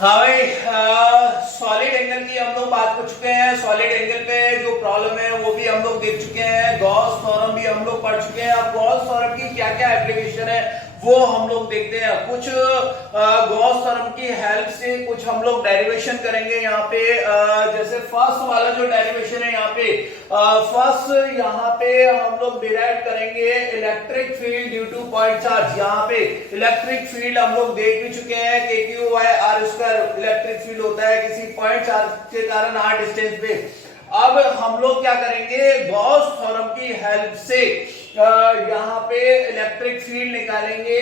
हाँ भाई, solid angle की हम लोग बात कर चुके हैं। सॉलिड एंगल पे जो प्रॉब्लम है वो भी हम लोग देख चुके हैं। गॉस थ्योरम भी हम लोग पढ़ चुके हैं। अब गॉस थ्योरम की क्या क्या एप्लीकेशन है वो हम लोग देखते हैं। कुछ गॉस थ्योरम की हेल्प से कुछ हम लोग डेरिवेशन करेंगे यहाँ पे। जैसे फर्स्ट वाला जो डेरिवेशन है यहाँ पे, फर्स्ट यहाँ पे हम लोग डिराइव करेंगे electric field due two point charge. यहाँ पे इलेक्ट्रिक फील्ड हम लोग देख भी चुके हैं कि Q by R square electric field होता है किसी पॉइंट चार्ज के कारण आर डिस्टेंस पे। अब हम लोग क्या करेंगे, गॉस थ्योरम की हेल्प से यहाँ पे इलेक्ट्रिक फील्ड निकालेंगे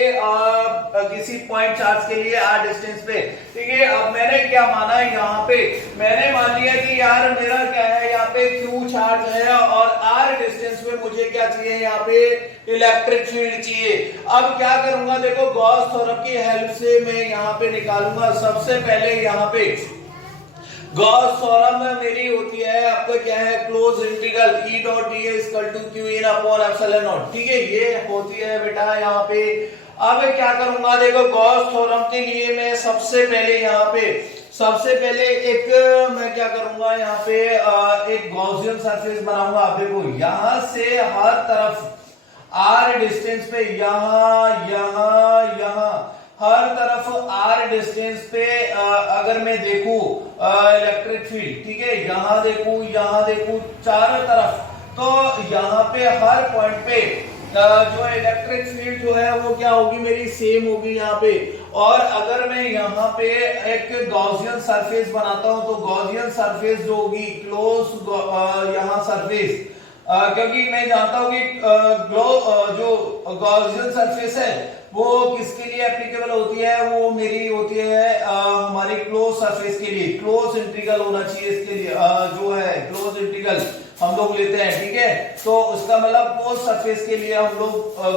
किसी पॉइंट चार्ज के लिए आर डिस्टेंस पे। ठीक है, अब मैंने क्या माना है यहाँ पे, मैंने मान लिया कि यार मेरा क्या है यहाँ पे क्यू चार्ज है और आर डिस्टेंस पे मुझे क्या चाहिए यहाँ पे इलेक्ट्रिक फील्ड चाहिए। अब क्या करूंगा, देखो गॉस थ्योरम की हेल्प से मैं यहाँ पे निकालूंगा। सबसे पहले यहाँ पे गॉस थ्योरम मेरी होती है, आपका क्या है, close integral E dot ds equal to q in upon epsilon naught. ठीक है, ये होती है बेटा यहाँ पे। अब क्या करूंगा, देखो गॉस थ्योरम के लिए मैं सबसे पहले यहाँ पे एक मैं क्या करूंगा यहाँ पे एक गॉसियन सरफेस बनाऊंगा। आप देखो यहां से हर तरफ आर डिस्टेंस पे, यहां यहां यहां हर तरफ आर डिस्टेंस पे अगर मैं देखूं इलेक्ट्रिक फील्ड, ठीक है, यहां देखूं चारों तरफ, तो यहां पे हर पॉइंट पे जो इलेक्ट्रिक फील्ड जो है वो क्या होगी, मेरी सेम होगी यहाँ पे। और अगर मैं यहाँ पे एक गॉसियन सरफेस बनाता हूं तो गॉसियन सरफेस जो होगी क्लोज यहाँ सरफेस, क्योंकि मैं जानता हूं कि जो गॉसियन सरफेस है वो किसके लिए एप्लीकेबल होती है, वो मेरी होती है हमारी क्लोज सरफेस के लिए। क्लोज इंटीग्रल होना चाहिए इसके लिए, जो है क्लोज इंटीग्रल हम लोग लेते हैं। ठीक है, तो उसका मतलब क्लोज सरफेस के लिए हम लोग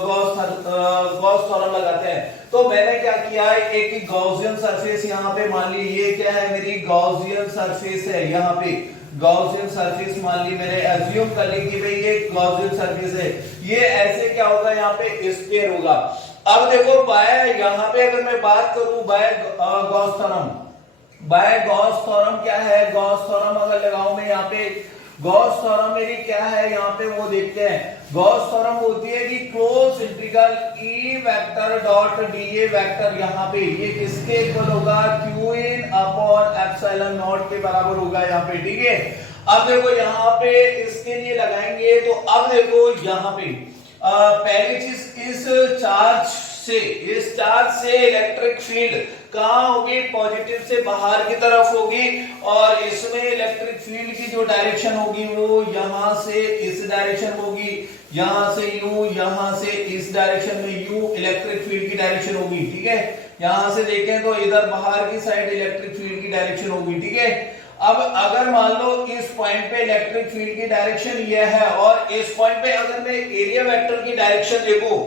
गॉस थ्योरम लगाते हैं। तो मैंने क्या किया है, एक गॉसियन सरफेस यहाँ पे मान ली, ये क्या है मेरी गॉसियन सरफेस है। यहाँ पे गॉसियन सरफेस मान ली मैंने, एज्यूम कर ली कि भाई ये गॉसियन सरफेस है। ये ऐसे क्या होगा, यहाँ पे स्क्वायर होगा। अब देखो बाय यहाँ पे अगर मैं बात करूं by Gauss theorem, by Gauss theorem क्या है, गॉस थ्योरम अगर लगाऊं मैं यहाँ पे, गॉस थ्योरम मेरी क्या है यहाँ पे वो देखते हैं। गॉस थ्योरम होती है कि close integral E vector dot dA vector, यहाँ पे ये किसके इक्वल होगा, Q in upon epsilon not के बराबर होगा यहाँ पे। ठीक है, अब देखो यहाँ पे इसके लिए लगाएंगे तो अब देखो यहाँ पे पहली चीज, इस चार्ज से इलेक्ट्रिक फील्ड कहां होगी, पॉजिटिव से बाहर की तरफ होगी। और इसमें इलेक्ट्रिक फील्ड की जो डायरेक्शन होगी वो यहां से इस डायरेक्शन होगी, यहां से यू, यहां से इस डायरेक्शन में यू इलेक्ट्रिक फील्ड की डायरेक्शन होगी। ठीक है, यहां से देखें तो इधर बाहर की साइड इलेक्ट्रिक फील्ड की डायरेक्शन होगी। ठीक है, अब अगर मान लो इस पॉइंट पे इलेक्ट्रिक फील्ड की डायरेक्शन ये है और इस पॉइंट पे अगर मैं एरिया वेक्टर की डायरेक्शन देखूं,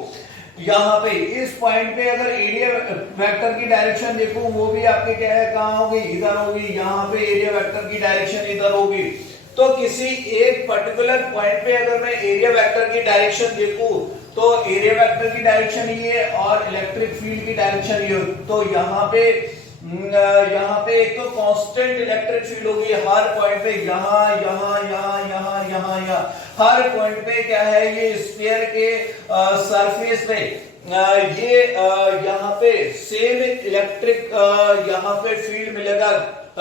यहाँ पे इस पॉइंट पे अगर एरिया वेक्टर की डायरेक्शन देखूं वो भी आपके क्या है, कहां होगी, इधर होगी। यहाँ पे एरिया वेक्टर की डायरेक्शन इधर होगी। तो किसी एक पर्टिकुलर पॉइंट पे अगर मैं एरिया वेक्टर की डायरेक्शन देखूं तो एरिया वेक्टर की डायरेक्शन ये और इलेक्ट्रिक फील्ड की डायरेक्शन ये, तो यहाँ पे एक तो कांस्टेंट इलेक्ट्रिक फील्ड होगी हर पॉइंट पे, यहाँ हर पॉइंट पे क्या है, ये स्फीयर के सरफेस पे ये यहाँ पे सेम इलेक्ट्रिक यहाँ पे फील्ड मिलेगा।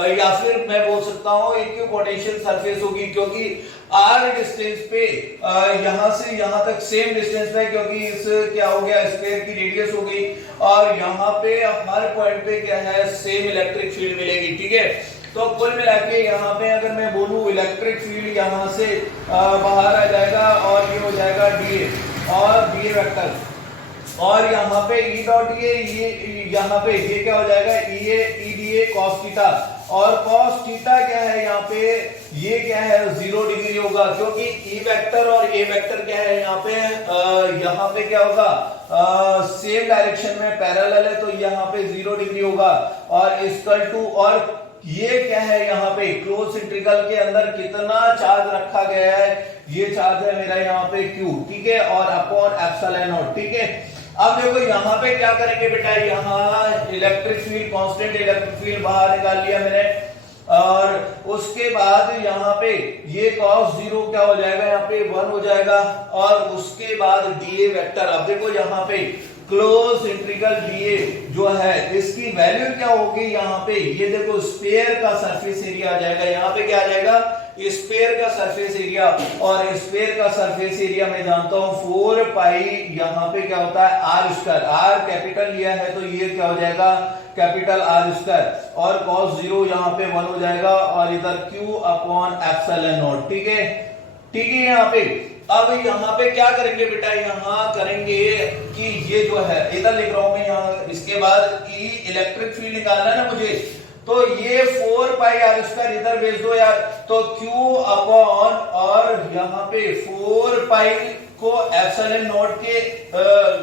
या फिर मैं बोल सकता हूँ इक्विपोटेंशियल सरफेस होगी, क्योंकि आर डिस्टेंस पे यहां से यहां तक सेम डिस्टेंस पे, क्योंकि इस क्या हो गया, स्फीयर की रेडियस हो गई। और यहाँ पे हर पॉइंट पे क्या है, सेम इलेक्ट्रिक फील्ड मिलेगी। ठीक है, तो कुल मिला के यहाँ पे अगर मैं बोलूं इलेक्ट्रिक फील्ड यहाँ से बाहर आ जाएगा और ये हो जाएगा डीए और डीए वेक्टर, और यहाँ पे ई डॉट ये यहाँ पे ये क्या हो जाएगा, E D A cos theta. और कॉस थीटा क्या है यहाँ पे, ये क्या है 0 डिग्री होगा, क्योंकि ई वेक्टर और ए वेक्टर क्या है यहाँ पे क्या होगा, सेम डायरेक्शन में पैरेलल है, तो यहाँ पे 0 डिग्री होगा। और इक्वल टू, और ये क्या है यहाँ पे क्लोज इंटीग्रल के अंदर कितना चार्ज रखा गया है, ये चार्ज है मेरा यहाँ पे Q। ठीक है, और अपॉन एप्सिलॉन नॉट। ठीक है, अब देखो यहाँ पे क्या करेंगे बेटा, यहाँ electric field, constant electric field बाहर निकाल लिया मैंने, और उसके बाद यहाँ पे ये cos 0 क्या हो जाएगा, यहाँ पे 1 हो जाएगा, और उसके बाद डीए वेक्टर। अब देखो यहाँ पे क्लोज इंटीग्रल डीए जो है इसकी वैल्यू क्या होगी, यहाँ पे ये देखो स्फीयर का सरफेस एरिया आ जाएगा, यहाँ पे क्या आ जाएगा, स्फीयर का सरफेस एरिया, और स्फीयर का सरफेस एरिया मैं जानता हूं 4 पाई, यहाँ पे क्या होता है आर स्क्वायर, आर कैपिटल लिया है तो ये क्या हो जाएगा कैपिटल आर स्क्वायर, और cos 0 यहाँ पे 1 हो जाएगा, और इधर q अपॉन एप्सिलॉन नॉट। ठीक है, ठीक है। यहाँ पे अब यहाँ पे क्या करेंगे बेटा, यहाँ करेंगे कि ये जो है इधर लिख रहा हूं मैं यहाँ, इसके बाद ई इलेक्ट्रिक फील्ड निकालना है ना मुझे, तो ये 4 पाई आर स्क्वायर इधर भेज दो यार, तो q अपॉन, और यहाँ पे 4 पाई को एप्सिलॉन नॉट के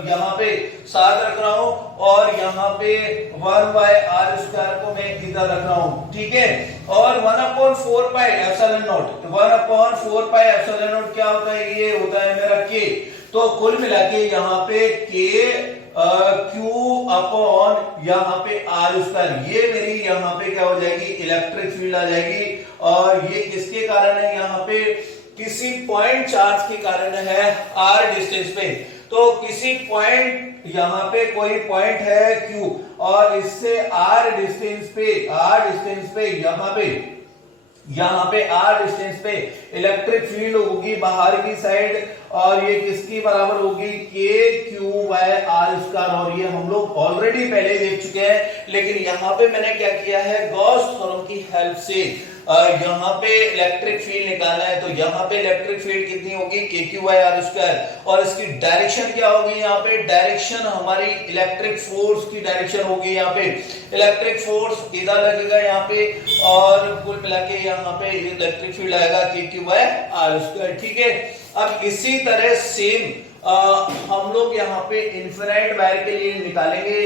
यहाँ पे साथ रख रहा हूं, और यहाँ पे 1 बाय आर स्क्वायर को मैं इधर रख रहा हूं। ठीक है, और 1 upon 4 pi epsilon not, 1 upon 4 pi epsilon not क्या होता है, ये होता है मेरा k। तो कुल मिला के यहाँ पे k Q अपॉन यहाँ पे आर स्क्वायर, ये मेरी यहाँ पे क्या हो जाएगी इलेक्ट्रिक फील्ड आ जाएगी, और ये किसके कारण है, यहाँ पे किसी पॉइंट चार्ज के कारण है r डिस्टेंस पे। तो किसी पॉइंट, यहाँ पे कोई पॉइंट है Q, और इससे r डिस्टेंस पे यहाँ पे r डिस्टेंस पे इलेक्ट्रिक फील्ड होगी बाहर की साइड, और ये किसकी बराबर होगी k q by R square, और ये हम लोग ऑलरेडी पहले देख चुके हैं, लेकिन यहाँ पे मैंने क्या किया है, गॉस थ्योरम की हेल्प से यहाँ पे इलेक्ट्रिक फील्ड निकालना है। तो यहाँ पे इलेक्ट्रिक फील्ड कितनी होगी k q by R square, और इसकी डायरेक्शन क्या होगी, यहाँ पे डायरेक्शन हमारी इलेक्ट्रिक फोर्स की डायरेक्शन होगी, यहाँ पे इलेक्ट्रिक फोर्स इधर लगेगा यहाँ पे, और कुल मिला के यहाँ पे इलेक्ट्रिक फील्ड आएगा k q by R square. ठीक है, अब इसी तरह सेम हम लोग यहाँ पे इनफिनिट वायर के लिए निकालेंगे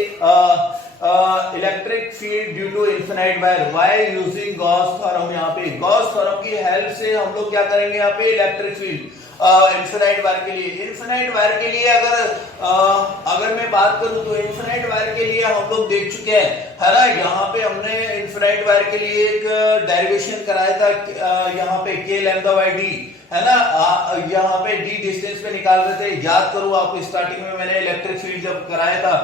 electric field due to infinite wire by using Gauss theorem. यहाँ पे गॉस थ्योरम की हेल्प से हम लोग क्या करेंगे, यहाँ पे इलेक्ट्रिक फील्ड इनफिनिट वायर के लिए, अगर मैं बात करूं तो इनफिनिट वायर के लिए हम लोग देख चुके हैं, है ना। यहाँ पे हमने इनफिनिट वायर के लिए एक डेरिवेशन कराया था, यहाँ पे k लैम्डा बाय d, है ना, यहाँ पे d डिस्टेंस पे निकाल रहे थे, याद करो आप स्टार्टिंग में मैंने इलेक्ट्रिक फील्ड जब कराया था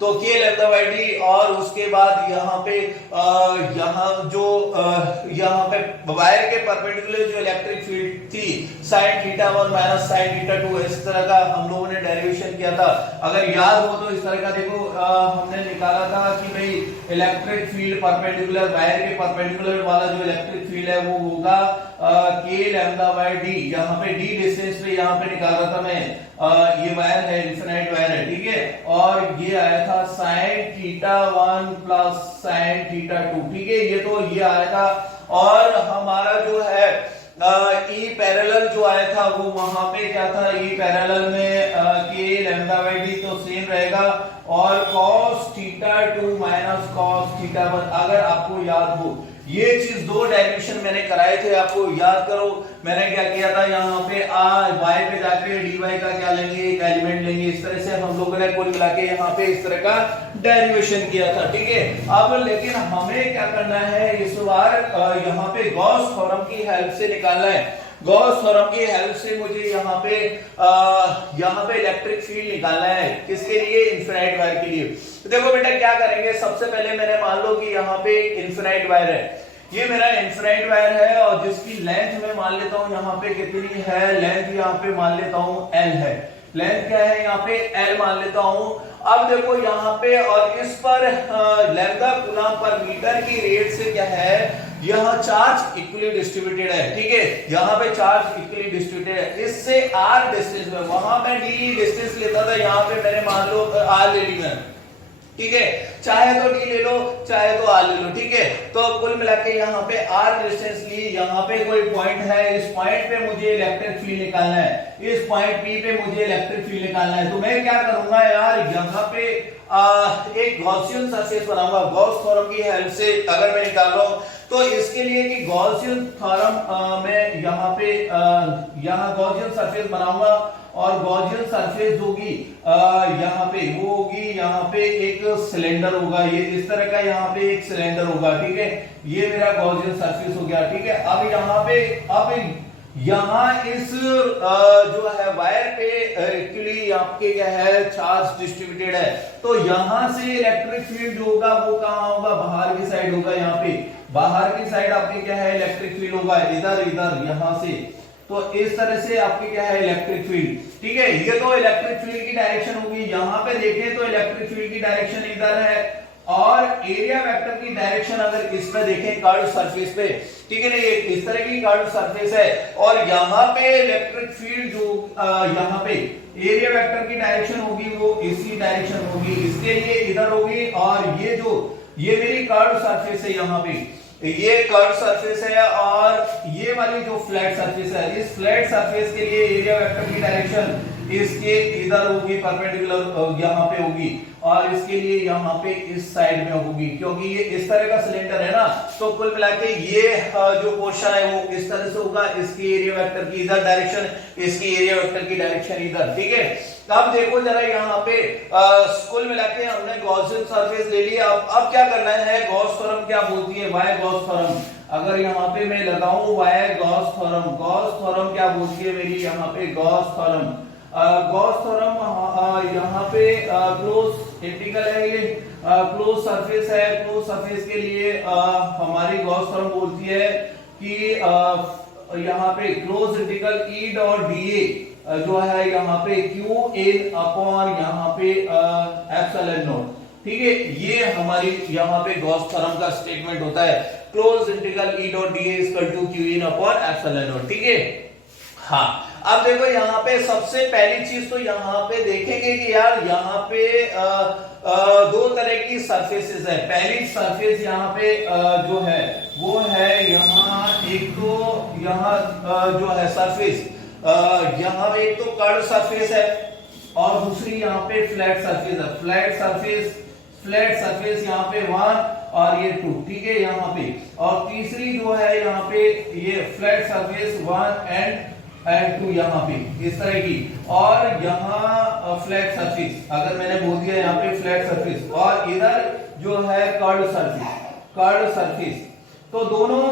तो k लैम्डा बाय d, और उसके बाद यहाँ पे यहाँ पे वायर के परपेंडिकुलर जो इलेक्ट्रिक फील्ड थी sin theta 1 minus sin theta 2, इस तरह का हम लोगों ने डेरिवेशन किया था। अगर याद हो तो इस तरह का देखो हमने निकाला था कि भाई इलेक्ट्रिक फील्ड परपेंडिकुलर, वायर के परपेंडिकुलर वाला जो इलेक्ट्रिक फील्ड है वो होगा k लैम्डा बाय d, यहाँ पे d डिस्टेंस पे यहाँ पे निकाला था मैं, ये वायर है इनफिनिट वायर है। ठीक है, और ये आया था sin theta 1 plus sin theta 2। ठीक है, ये तो ये आया था, और हमारा जो है ई पैरेलल जो आया था वो वहां पे क्या था, ई पैरेलल में k लैम्डा बाय d तो सेम रहेगा, और cos theta 2 minus cos theta 1, अगर आपको याद हो ये चीज दो डेरिवेशन मैंने कराए थे, आपको याद करो मैंने क्या किया था, यहाँ पे y पे जाके dy का क्या लेंगे, एक एलिमेंट लेंगे, इस तरह से हम लोगों ने कुल मिला के यहाँ पे इस तरह का डेरिवेशन किया था। ठीक है, अब लेकिन हमें क्या करना है इस बार, यहाँ पे गॉस थ्योरम की हेल्प से निकालना है। गॉस थ्योरम की हेल्प से मुझे यहाँ पे इलेक्ट्रिक फील्ड निकालना है, किसके लिए, इनफिनिट वायर के लिए। तो देखो बेटा क्या करेंगे, सबसे पहले मैंने मान लो कि यहाँ पे इनफिनिट वायर है, ये मेरा इनफिनिट वायर है, और जिसकी लेंथ मैं मान लेता हूँ यहाँ पे कितनी है, लेंथ यहाँ पे मान लेता हूँ L है, लेंथ क्या है यहाँ पे L मान लेता हूँ। अब देखो यहाँ पे, और इस पर लैम्डा कूलम पर मीटर की रेट से क्या है, यहाँ चार्ज इक्वली डिस्ट्रीब्यूटेड है। ठीक है, यहाँ पे चार्ज इक्वली डिस्ट्रीब्यूटेड है, इससे r डिस्टेंस में, वहां मैं d डिस्टेंस लेता था, यहाँ पे मैंने मान लो r ले ली मैं। ठीक है, चाहे तो d ले लो चाहे तो r ले लो। ठीक है, तो कुल मिला के यहाँ पे r डिस्टेंस ली, यहाँ पे कोई पॉइंट है, इस पॉइंट पे मुझे इलेक्ट्रिक फील्ड निकालना है, इस पॉइंट P पे मुझे इलेक्ट्रिक फील्ड निकालना है। तो मैं क्या करूंगा यार, यहाँ पे एक गॉसियन सरफेस बनाऊंगा, गॉस थ्योरम की हेल्प से अगर मैं निकाल रहा हूं तो इसके लिए कि गॉसियन थ्योरम में यहाँ पे यहाँ गॉसियन सरफेस बनाऊंगा, और गॉसियन सरफेस होगी यहाँ पे, वो होगी यहाँ पे एक सिलेंडर होगा, ये इस तरह का यहाँ पे एक सिलेंडर होगा, ठीक है, ये मेरा गॉसियन सरफेस हो गया, ठीक है। अब यहाँ पे, अब यहाँ इस जो है वायर पे एक्चुअली आपके क्या है, चार्ज डिस्ट्रीब्यूटेड है, तो यहां से इलेक्ट्रिक फील्ड जो होगा वो कहां होगा, बाहर की साइड होगा, यहाँ पे बाहर की साइड आपके क्या है इलेक्ट्रिक फील्ड होगा, इधर इधर यहां से, तो इस तरह से आपके क्या है इलेक्ट्रिक फील्ड, ठीक है। ये तो इलेक्ट्रिक फील्ड की डायरेक्शन होगी, यहां पे देखें तो इलेक्ट्रिक फील्ड की डायरेक्शन इधर है, और एरिया वेक्टर की डायरेक्शन अगर इस पे देखें कर्व सरफेस पे, ठीक है ना, ये इस तरह की कर्व सरफेस है, और यहाँ पे इलेक्ट्रिक फील्ड जो यहाँ पे एरिया वेक्टर की डायरेक्शन होगी वो इसी डायरेक्शन होगी, इसके लिए इधर होगी, और ये जो ये मेरी कर्व सरफेस है, यहाँ पे ये कर्व सरफेस है, और ये वाली जो फ्लैट सरफेस है, इस फ्लैट सरफेस के लिए एरिया वेक्टर की डायरेक्शन इसके इधर होगी, परपेंडिकुलर यहाँ पे होगी, और इसके लिए यहाँ पे इस साइड में होगी, क्योंकि ये इस तरह का सिलेंडर है ना, तो कुल मिला के ये जो पोर्शन है वो इस तरह से होगा, इसकी एरिया वेक्टर की इधर डायरेक्शन, इसकी एरिया वेक्टर की डायरेक्शन इधर, ठीक है। अब देखो जरा यहाँ पे कुल मिला के हमने गॉसियन सरफेस ले लिया, अब क्या करना है, गॉस थ्योरम क्या बोलती है, वाई गॉस थ्योरम, अगर यहाँ पे मैं लगाऊं by Gauss theorem, Gauss theorem क्या बोलती है मेरी, यहाँ पे गॉस थ्योरम, गॉस थ्योरम यहाँ पे क्लोज इंटीग्रल है, ये क्लोज सरफेस है, क्लोज सरफेस के लिए हमारी गॉस थ्योरम बोलती है कि यहाँ पे close integral E dot D ए जो है यहाँ पे क्यू एन अपॉन यहाँ पे एप्सिलॉन नॉट, ठीक है, ये हमारी यहाँ पे गॉस थ्योरम का स्टेटमेंट होता है, close integral E dot D A equal to Q in upon epsilon naught, ठीक है। हाँ, अब देखो यहाँ पे सबसे पहली चीज तो यहाँ पे देखेंगे कि यार यहाँ पे दो तरह की सरफेसेस है। पहली सरफेस यहाँ पे जो है वो है यहाँ, एक तो यहाँ जो है सरफेस यहाँ एक तो कर्व सरफेस है, और दूसरी यहाँ पे फ्लैट सरफेस है, फ्लैट सरफेस यहाँ पे 1 और ये 2, ठीक है यहाँ पे, और तीसरी जो है यहाँ पे ये फ्लैट सरफेस 1 एंड 2 यहाँ पे इस तरह की, और यहाँ फ्लैट सरफेस, अगर मैंने बोल दिया यहाँ पे फ्लैट सरफेस, और इधर जो है कर्व सरफेस, तो दोनों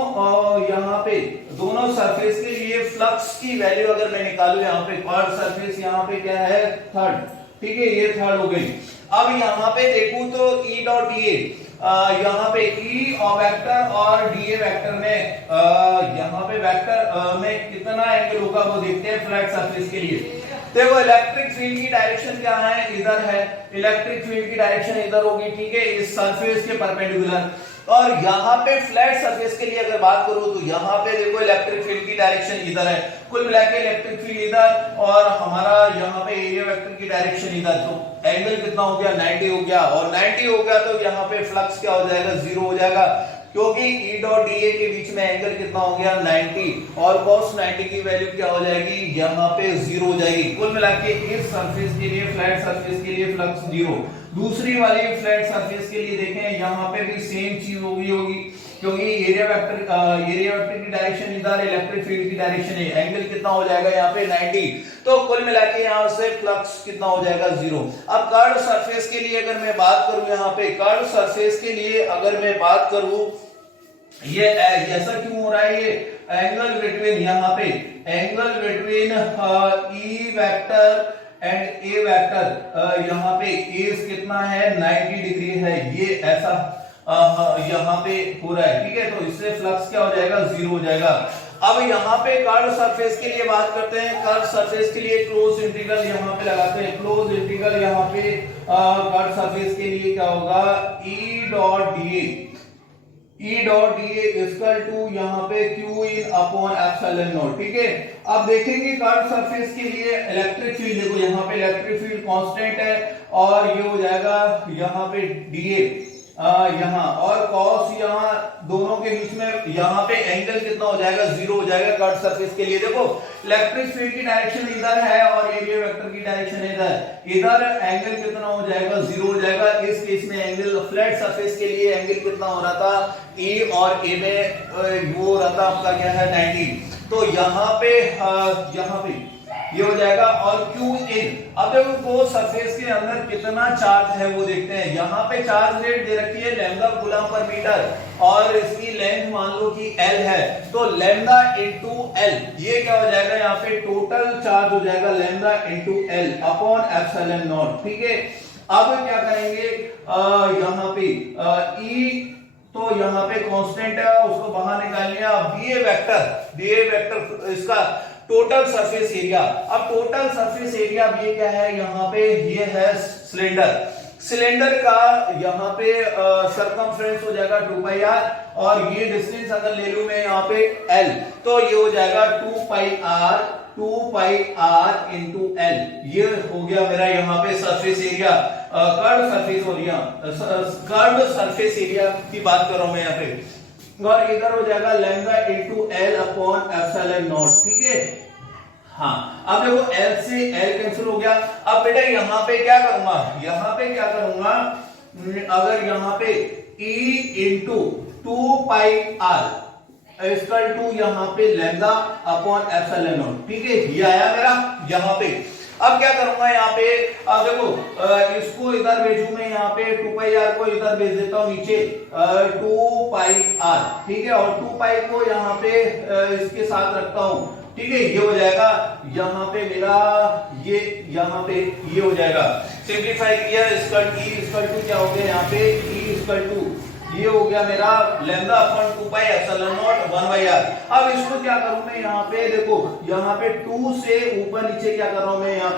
यहाँ पे दोनों सरफेस के लिए फ्लक्स की वैल्यू अगर मैं निकालू, यहाँ पे कर्व सरफेस यहाँ पे क्या है थर्ड, ठीक है, ये थर्ड हो गई। अब यहाँ पे देखूं तो E डॉट डी ए, यहाँ पे E और वेक्टर और डीए वेक्टर में यहाँ पे वेक्टर में कितना एंगल होगा वो देखते हैं फ्लैट सरफेस के लिए। देखो इलेक्ट्रिक फील्ड की डायरेक्शन क्या है, इधर है, इलेक्ट्रिक फील्ड की डायरेक्शन इधर होगी, ठीक है, इस सरफेस के परपेंडिकुलर, और यहाँ पे फ्लैट सरफेस के लिए अगर बात करूं तो यहाँ पे देखो इलेक्ट्रिक फील्ड की डायरेक्शन इधर है, कुल मिलाकर इलेक्ट्रिक फील्ड इधर, और हमारा यहाँ पे एरिया वेक्टर की डायरेक्शन इधर, तो एंगल कितना हो गया 90 हो गया, और 90 हो गया तो यहाँ पे फ्लक्स क्या हो जाएगा, जीरो हो जाएगा, क्योंकि E डॉट डी ए के बीच में एंगल कितना हो गया 90, और cos 90 की वैल्यू क्या हो जाएगी, यहाँ पे जीरो हो जाएगी। कुल मिला के इस सरफेस के लिए, फ्लैट सरफेस के लिए फ्लक्स जीरो, दूसरी वाली फ्लैट सरफेस के लिए देखें यहाँ पे भी सेम चीज होगी, क्योंकि एरिया वेक्टर की डायरेक्शन इधर, इलेक्ट्रिक फील्ड की डायरेक्शन है, एंगल कितना हो जाएगा यहाँ पे 90, तो कुल मिला के यहाँ से फ्लक्स कितना हो जाएगा जीरो। अब कर्व सरफेस के लिए अगर मैं बात करूं, यहाँ पे कर्व सरफेस के लिए अगर मैं बात करूं, ये ऐसा क्यों हो रहा है, ये एंगल बिटवीन, यहाँ पे angle between E vector and A vector, यहाँ पे एज कितना है 90 डिग्री है, ये ऐसा यहाँ पे हो रहा है, ठीक है, तो इससे फ्लक्स क्या हो जाएगा, जीरो हो जाएगा। अब यहाँ पे कर्व सरफेस के लिए बात करते हैं, कर्व सरफेस के लिए क्लोज इंटीग्रल यहाँ पे लगाते हैं, क्लोज इंटीग्रल यहाँ पे कर्व सरफेस के लिए क्या होगा, E dot D A equal to यहाँ पे Q in upon epsilon naught, ठीक है। अब देखेंगे कर्व सरफेस के लिए इलेक्ट्रिक फील्ड, देखो यहाँ पे इलेक्ट्रिक फील्ड कांस्टेंट है, और ये हो जाएगा यहाँ पे डीए यहाँ, और cos यहाँ दोनों के बीच में यहाँ पे एंगल कितना हो जाएगा, जीरो हो जाएगा कर्व सरफेस के लिए। देखो इलेक्ट्रिक फील्ड की डायरेक्शन इधर है और एरिया वेक्टर की डायरेक्शन इधर एंगल कितना हो जाएगा, जीरो हो जाएगा। इस केस में एंगल फ्लैट सरफेस के लिए एंगल कितना हो रहा था, ए और ए में वो हो रहा था आपका क्या है 90, तो यहाँ पे ये हो जाएगा। और क्यू इन, अब देखो सरफेस के अंदर कितना चार्ज है वो देखते हैं। यहाँ पे चार्ज रेट दे रखी है लैम्डा कूलम पर मीटर और इसकी लेंथ मान लो कि L है, तो लैम्डा इंटू L, ये क्या हो जाएगा यहाँ पे टोटल चार्ज हो जाएगा lambda into L upon epsilon naught. ठीक है, अब क्या करेंगे यहाँ पे E, तो यहाँ पे कांस्टेंट है उसको बाहर निकाल लिया। बीए वेक्टर इसका टोटल सरफेस एरिया। अब टोटल सरफेस एरिया ये क्या है यहाँ पे, ये है सिलेंडर का यहाँ पे सरकमफ्रेंस हो जाएगा 2πr और ये डिस्टेंस अगर ले लूं मैं यहाँ पे L, तो ये हो जाएगा 2πr इंटू L। ये हो गया मेरा यहाँ पे surface area, curve surface area की बात कर रहा हूं मैं यहाँ पे। और इधर हो जाएगा lambda into L upon epsilon naught. ठीक है, हाँ अब देखो L से L कैंसिल हो गया। अब बेटा यहाँ पे क्या करूंगा, अगर यहाँ पे E into 2πr equal to यहाँ पे लैम्डा अपॉन एप्सिलॉन नॉट। ठीक है, ये आया मेरा यहाँ पे। अब क्या करूंगा यहाँ पे, अब देखो इसको इधर भेजू मैं यहाँ पे 2πr को इधर भेज देता हूँ नीचे 2πr। ठीक है, और 2π को यहाँ पे इसके साथ रखता हूँ। ठीक है, ये हो जाएगा यहाँ पे मेरा, ये यहाँ पे ये हो जाएगा सिंप्लीफाई किया, इक्वल टू क्या हो गया यहाँ पे E इक्वल टू, ये हो गया मेरा lambda upon 2π epsilon not 1/r। अब इसको क्या करूं मैं यहाँ पे, देखो यहाँ पे 2 से ऊपर नीचे क्या कर रहा हूं मैं यहाँ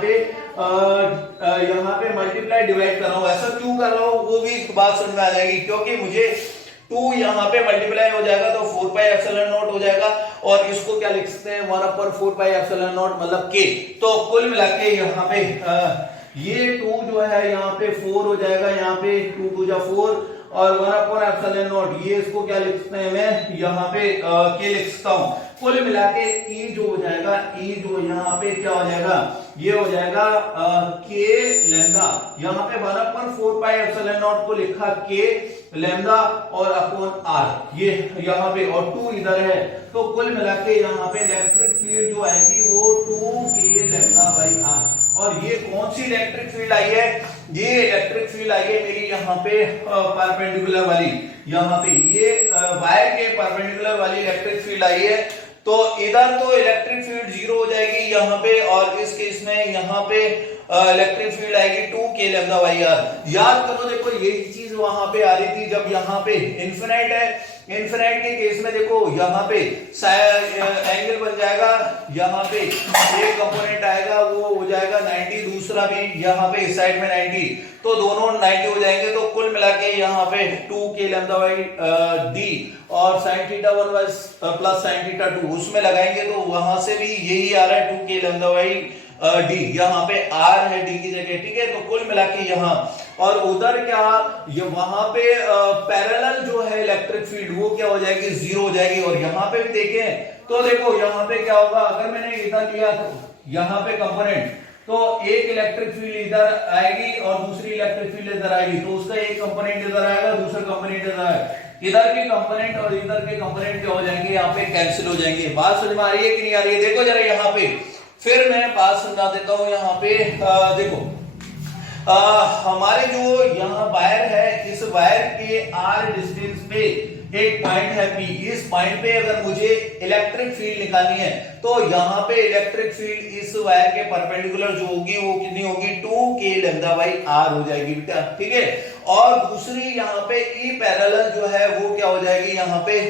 पे मल्टीप्लाई डिवाइड कर रहा हूं। ऐसा क्यों कर रहा हूं वो भी बात समझ में आ जाएगी, क्योंकि मुझे 2 यहाँ पे मल्टीप्लाई हो जाएगा तो 4π एप्सिलॉन नॉट हो जाएगा और इसको क्या लिख सकते हैं 1/4π एप्सिलॉन नॉट मतलब k। तो कुल मिला के यहाँ पे ये 2 जो है यहाँ पे 4 हो जाएगा, यहाँ पे 2 2 जा 4 और 1/एप्सिलॉन नॉट, ये इसको क्या लिख सकते हैं मैं यहाँ पे k लिख सकता हूँ। कुल मिला के E जो हो जाएगा, E जो यहाँ पे क्या हो जाएगा, ये हो जाएगा k लैम्डा, यहाँ पे 1/4π एप्सिलॉन नॉट को लिखा k लैम्डा और अपॉन r, ये यहाँ पे और 2 इधर है, तो कुल मिला के यहाँ पे इलेक्ट्रिक फील्ड जो आएगी वो 2k लैम्डा बाई r। और ये कौन सी इलेक्ट्रिक फील्ड आई है, ये इलेक्ट्रिक फील्ड आई है मेरी यहाँ पे परपेंडिकुलर वाली, यहाँ पे ये वायर के परपेंडिकुलर वाली इलेक्ट्रिक फील्ड आई है। तो इधर तो इलेक्ट्रिक फील्ड 0 हो जाएगी यहाँ पे, और इस केस में यहाँ पे इलेक्ट्रिक फील्ड आएगी 2k लैम्डा बाई r। याद करो, देखो यही चीज वहां पे आ रही थी जब यहाँ पे इन्फिनाइट है। इन्फिनाइट के केस में देखो यहाँ पे एंगल बन जाएगा, यहाँ पे एक कंपोनेंट आएगा वो हो जाएगा 90, दूसरा भी यहाँ पे इस साइड में 90, तो दोनों 90 हो जाएंगे। तो कुल मिला के यहाँ पे 2k लैम्डा बाई d और sin θ 1 प्लस sin θ 2 उसमें लगाएंगे तो वहां से भी यही आ रहा है 2k लैम्डा बाई d, यहाँ पे r है d की जगह। ठीक है, तो कुल मिला के यहाँ और उधर क्या, ये वहां पे पैरेलल जो है इलेक्ट्रिक फील्ड वो क्या हो जाएगी 0 हो जाएगी। और यहाँ पे भी देखें तो देखो यहाँ पे क्या होगा, अगर मैंने इधर लिया तो यहाँ पे कंपोनेंट, तो एक इलेक्ट्रिक फील्ड इधर आएगी और दूसरी इलेक्ट्रिक फील्ड इधर आएगी, तो उसका एक कंपोनेंट इधर आएगा, दूसरा कंपोनेंट इधर आएगा, इधर के कंपोनेंट और इधर के कंपोनेंट क्या हो जाएंगे यहाँ पे कैंसिल हो जाएंगे। बात समझ में आ रही है कि नहीं आ रही है? देखो जरा यहाँ पे फिर मैं बात समझा देता हूँ। यहाँ पे देखो हमारे जो यहाँ वायर है, इस वायर के r डिस्टेंस पे एक पॉइंट है P। इस पॉइंट पे अगर मुझे इलेक्ट्रिक फील्ड निकालनी है तो यहाँ पे इलेक्ट्रिक फील्ड इस वायर के परपेंडिकुलर जो होगी वो कितनी होगी 2k लैम्डा बाई r हो जाएगी बेटा। ठीक है, और दूसरी यहाँ पे E पैरेलल जो है वो क्या हो जाएगी, यहाँ पे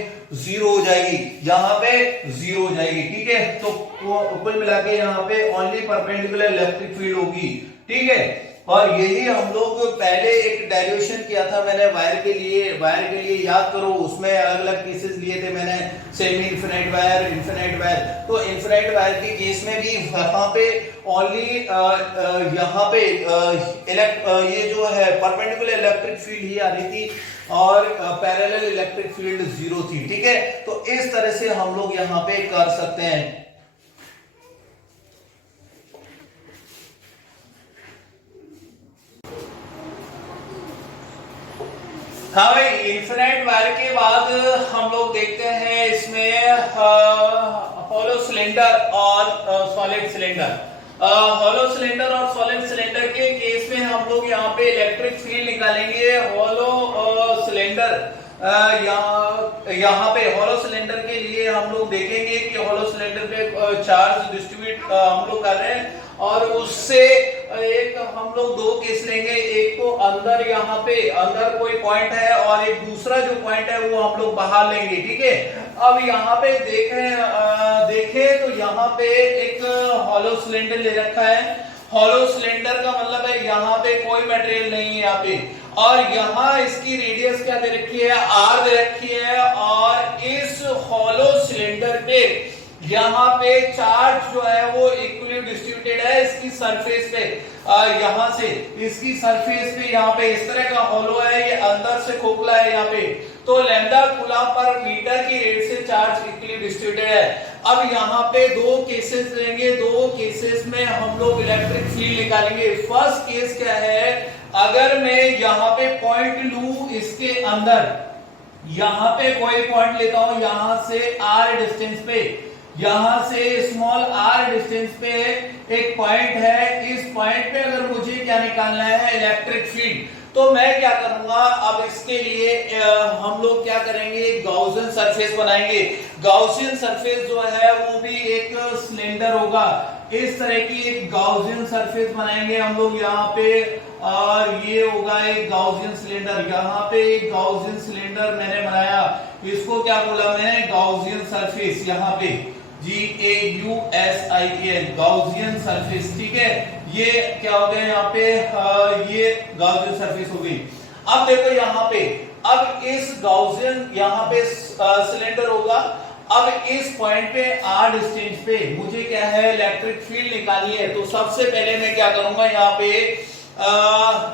0 हो जाएगी, यहाँ पे 0 हो जाएगी। ठीक है, तो कुल मिला के यहाँ पे ओनली परपेंडिकुलर इलेक्ट्रिक फील्ड होगी। ठीक है, और यही हम लोग पहले एक डेरिवेशन किया था मैंने वायर के लिए याद करो, उसमें अलग अलग केसेस लिए थे मैंने, semi infinite wire, infinite wire. तो इनफिनाइट वायर के केस में भी यहाँ पे ओनली यहाँ पे ये जो है परपेंडिकुलर इलेक्ट्रिक फील्ड ही आ रही थी और पैरेलल इलेक्ट्रिक फील्ड 0 थी। ठीक है, तो इस तरह से हम लोग यहाँ पे कर सकते हैं। हाँ भाई, इन्फिनाइट वायर के बाद हम लोग देखते हैं इसमें होलो सिलेंडर और सॉलिड सिलेंडर। हॉलो सिलेंडर और सॉलिड सिलेंडर के केस में हम लोग यहाँ पे इलेक्ट्रिक फील्ड निकालेंगे। हॉलो सिलेंडर यहाँ पे हॉलो सिलेंडर के लिए हम लोग देखेंगे कि हॉलो सिलेंडर पे चार्ज डिस्ट्रीब्यूट हम लोग कर रहे हैं, और उससे एक हम लोग दो केस लेंगे। एक तो अंदर यहाँ पे अंदर कोई पॉइंट है, और एक दूसरा जो पॉइंट है वो हम लोग बाहर लेंगे, ठीक है। अब यहाँ पे देखें तो यहाँ पे एक हॉलो सिलेंडर ले रखा है। हॉलो सिलेंडर का मतलब है यहाँ पे कोई मटेरियल नहीं है यहाँ पे, और यहाँ इसकी रेडियस क्या दे रखी है, आर दे रखी है। और इस हॉलो सिलेंडर पे यहाँ पे चार्ज जो है वो इक्वली डिस्ट्रीब्यूटेड है इसकी सरफेस पे। यहाँ से इसकी सरफेस पे यहाँ पे इस तरह का हॉलो है, ये अंदर से खोखला है यहाँ पे। तो लैम्डा कूलम पर मीटर की रेट से चार्ज इक्वली डिस्ट्रीब्यूटेड है। अब यहाँ पे दो केसेस लेंगे, दो केसेस में हम लोग इलेक्ट्रिक फील्ड निकालेंगे। फर्स्ट केस क्या है, अगर मैं यहाँ पे पॉइंट लूं इसके अंदर, यहाँ पे कोई पॉइंट लेता हूं, यहां से आर डिस्टेंस पे, यहां से स्मॉल आर डिस्टेंस पे एक पॉइंट है। इस पॉइंट पे अगर मुझे क्या निकालना है, इलेक्ट्रिक फील्ड, तो मैं क्या करूंगा, अब इसके लिए हम लोग क्या करेंगे, गॉसियन सरफेस बनाएंगे। गॉसियन सरफेस जो है वो भी एक सिलेंडर होगा, इस तरह की एक गॉसियन सरफेस बनाएंगे हम लोग यहाँ पे, और ये होगा एक गॉसियन सिलेंडर। यहाँ पे एक गॉसियन सिलेंडर मैंने बनाया, इसको क्या बोला मैंने, गॉसियन सरफेस। यहाँ पे GAUSIAN गॉसियन सरफेस, ठीक है। ये क्या हो गया यहाँ पे, ये गॉसियन सरफेस हो गई। अब देखो यहाँ पे, अब इस गॉसियन यहाँ पे सिलेंडर होगा। अब इस पॉइंट पे आर डिस्टेंस पे मुझे क्या है, इलेक्ट्रिक फील्ड निकालनी है। तो सबसे पहले मैं क्या करूंगा, यहाँ पे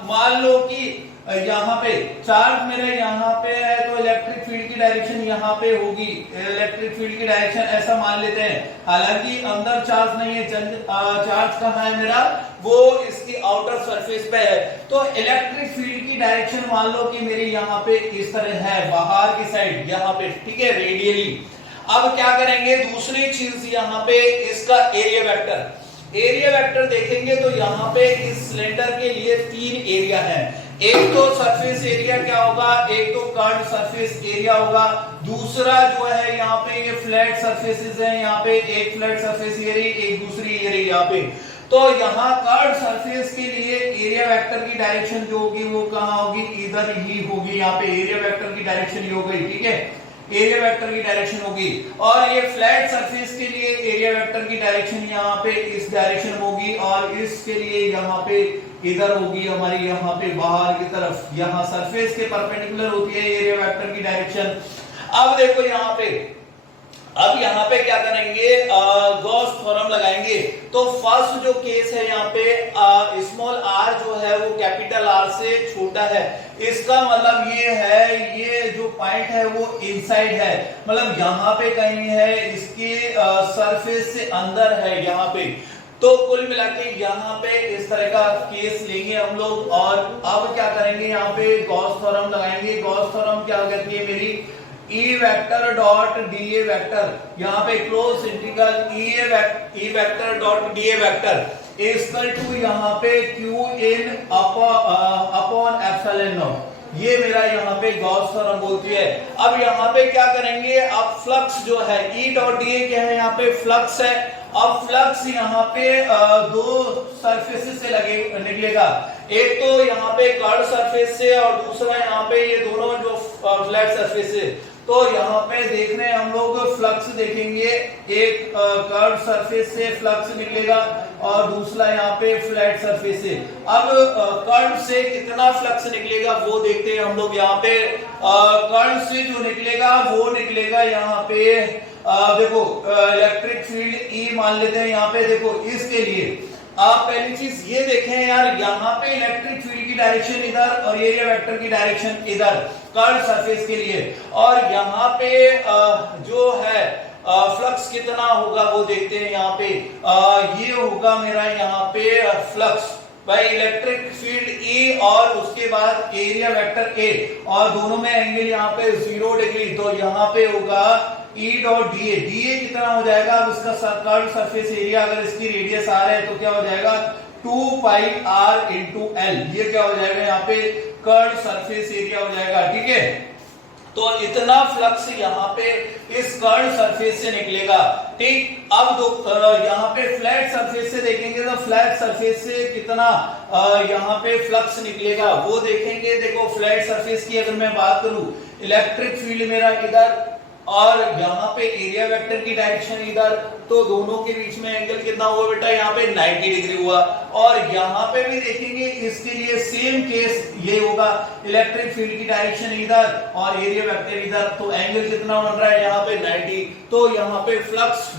मान लो कि यहाँ पे चार्ज मेरा यहाँ पे है, तो इलेक्ट्रिक फील्ड की डायरेक्शन यहाँ पे होगी। इलेक्ट्रिक फील्ड की डायरेक्शन ऐसा मान लेते हैं, हालांकि अंदर चार्ज नहीं है, चार्ज कहाँ है मेरा, वो इसकी आउटर सरफेस पे है। तो इलेक्ट्रिक फील्ड की डायरेक्शन मान लो कि मेरी यहाँ पे इस तरह है, बाहर की साइड यहाँ पे, ठीक है, रेडियली। अब क्या करेंगे, दूसरी चीज यहाँ पे इसका एरिया वेक्टर। एरिया वेक्टर देखेंगे तो यहाँ पे इस सिलेंडर के लिए तीन एरिया है। एक तो सरफेस एरिया क्या होगा, एक तो कर्व सरफेस एरिया होगा, दूसरा जो है यहाँ पे ये फ्लैट सरफेसेस है, यहाँ पे एक फ्लैट सरफेस एरिया, एक दूसरी एरिया यहाँ पे। तो यहाँ कर्व सरफेस के लिए एरिया वेक्टर की डायरेक्शन जो होगी वो कहाँ होगी, इधर ही होगी। यहाँ पे एरिया वेक्टर की डायरेक्शन ये हो गई, ठीक है, एरिया वेक्टर की डायरेक्शन होगी। और ये फ्लैट सरफेस के लिए एरिया वेक्टर की डायरेक्शन यहाँ पे इस डायरेक्शन होगी, और इसके लिए यहाँ पे इधर होगी हमारी, यहाँ पे बाहर की तरफ, यहाँ सरफेस के परपेंडिकुलर होती है एरिया वेक्टर की डायरेक्शन। अब देखो यहाँ पे, अब यहाँ पे क्या करेंगे, गॉस थ्योरम लगाएंगे। तो फर्स्ट जो केस है यहाँ पे स्मॉल आर जो है वो कैपिटल आर से छोटा है, इसका मतलब ये है, ये जो पॉइंट है वो इनसाइड है, मतलब यहाँ पे कहीं है, इसके सरफेस से अंदर है यहाँ पे। तो कुल मिला के यहाँ पे इस तरह का केस लेंगे हम लोग। और अब क्या करेंगे, यहाँ पे गॉस थ्योरम लगाएंगे। गॉस थ्योरम क्या कहती है मेरी, E vector dot DA vector, यहाँ पे close integral E vector dot DA vector equal to यहाँ पे QN अपॉन एप्सिलॉन नॉट। ये मेरा यहाँ पे गॉस थ्योरम बोलती है। अब यहाँ पे क्या करेंगे, अब फ्लक्स जो है E डॉट DA क्या है, यहाँ पे फ्लक्स है। अब फ्लक्स यहाँ पे दो सरफेसेस से निकलेगा, एक तो यहाँ पे कर्व सरफेस से, और दूसरा यहाँ पे ये दोनों जो फ्लैट सरफेस है। तो यहाँ पे देख रहे हैं हम लोग फ्लक्स देखेंगे, एक कर्व सरफेस से फ्लक्स निकलेगा और दूसरा यहाँ पे फ्लैट सरफेस से। अब कर्व से कितना फ्लक्स निकलेगा वो देखते हैं हम लोग। यहाँ पे कर्व से जो निकलेगा वो निकलेगा यहाँ पे देखो इलेक्ट्रिक फील्ड E मान लेते हैं। यहाँ पे देखो इसके लिए आप पहली चीज ये देखें यार, यहाँ पे इलेक्ट्रिक फील्ड की डायरेक्शन इधर और एरिया वेक्टर की डायरेक्शन इधर कर्व सरफेस के लिए, और यहाँ पे जो है फ्लक्स कितना होगा वो देखते हैं। यहाँ पे ये होगा मेरा यहाँ पे फ्लक्स भाई इलेक्ट्रिक फील्ड E और उसके बाद एरिया वेक्टर A, और दोनों में एंगल यहाँ पे 0 डिग्री। तो यहाँ पे होगा ई डॉट डी ए कितना हो जाएगा, अब इसका कर्व सरफेस एरिया अगर इसकी रेडियस आर है तो क्या हो जाएगा 2 पाई आर इंटू एल, ये क्या हो जाएगा यहाँ पे कर्व सरफेस एरिया हो जाएगा। ठीक है, तो इतना फ्लक्स यहाँ पे इस कर्व सरफेस से निकलेगा। ठीक, अब यहाँ पे फ्लैट सरफेस से देखेंगे तो फ्लैट सरफेस से कितना यहाँ पे फ्लक्स निकलेगा वो देखेंगे। देखो फ्लैट सरफेस की अगर मैं बात करूं, इलेक्ट्रिक फील्ड मेरा इधर और यहाँ पे एरिया वेक्टर की डायरेक्शन इधर, तो दोनों के बीच में एंगल कितना हुआ बेटा, यहाँ पे 90 डिग्री हुआ। और यहाँ पे भी देखेंगे इसके लिए सेम केस ये होगा, इलेक्ट्रिक फील्ड की डायरेक्शन इधर और एरिया वेक्टर इधर, तो एंगल कितना बन रहा है यहाँ पे 90, तो यहाँ पे फ्लक्स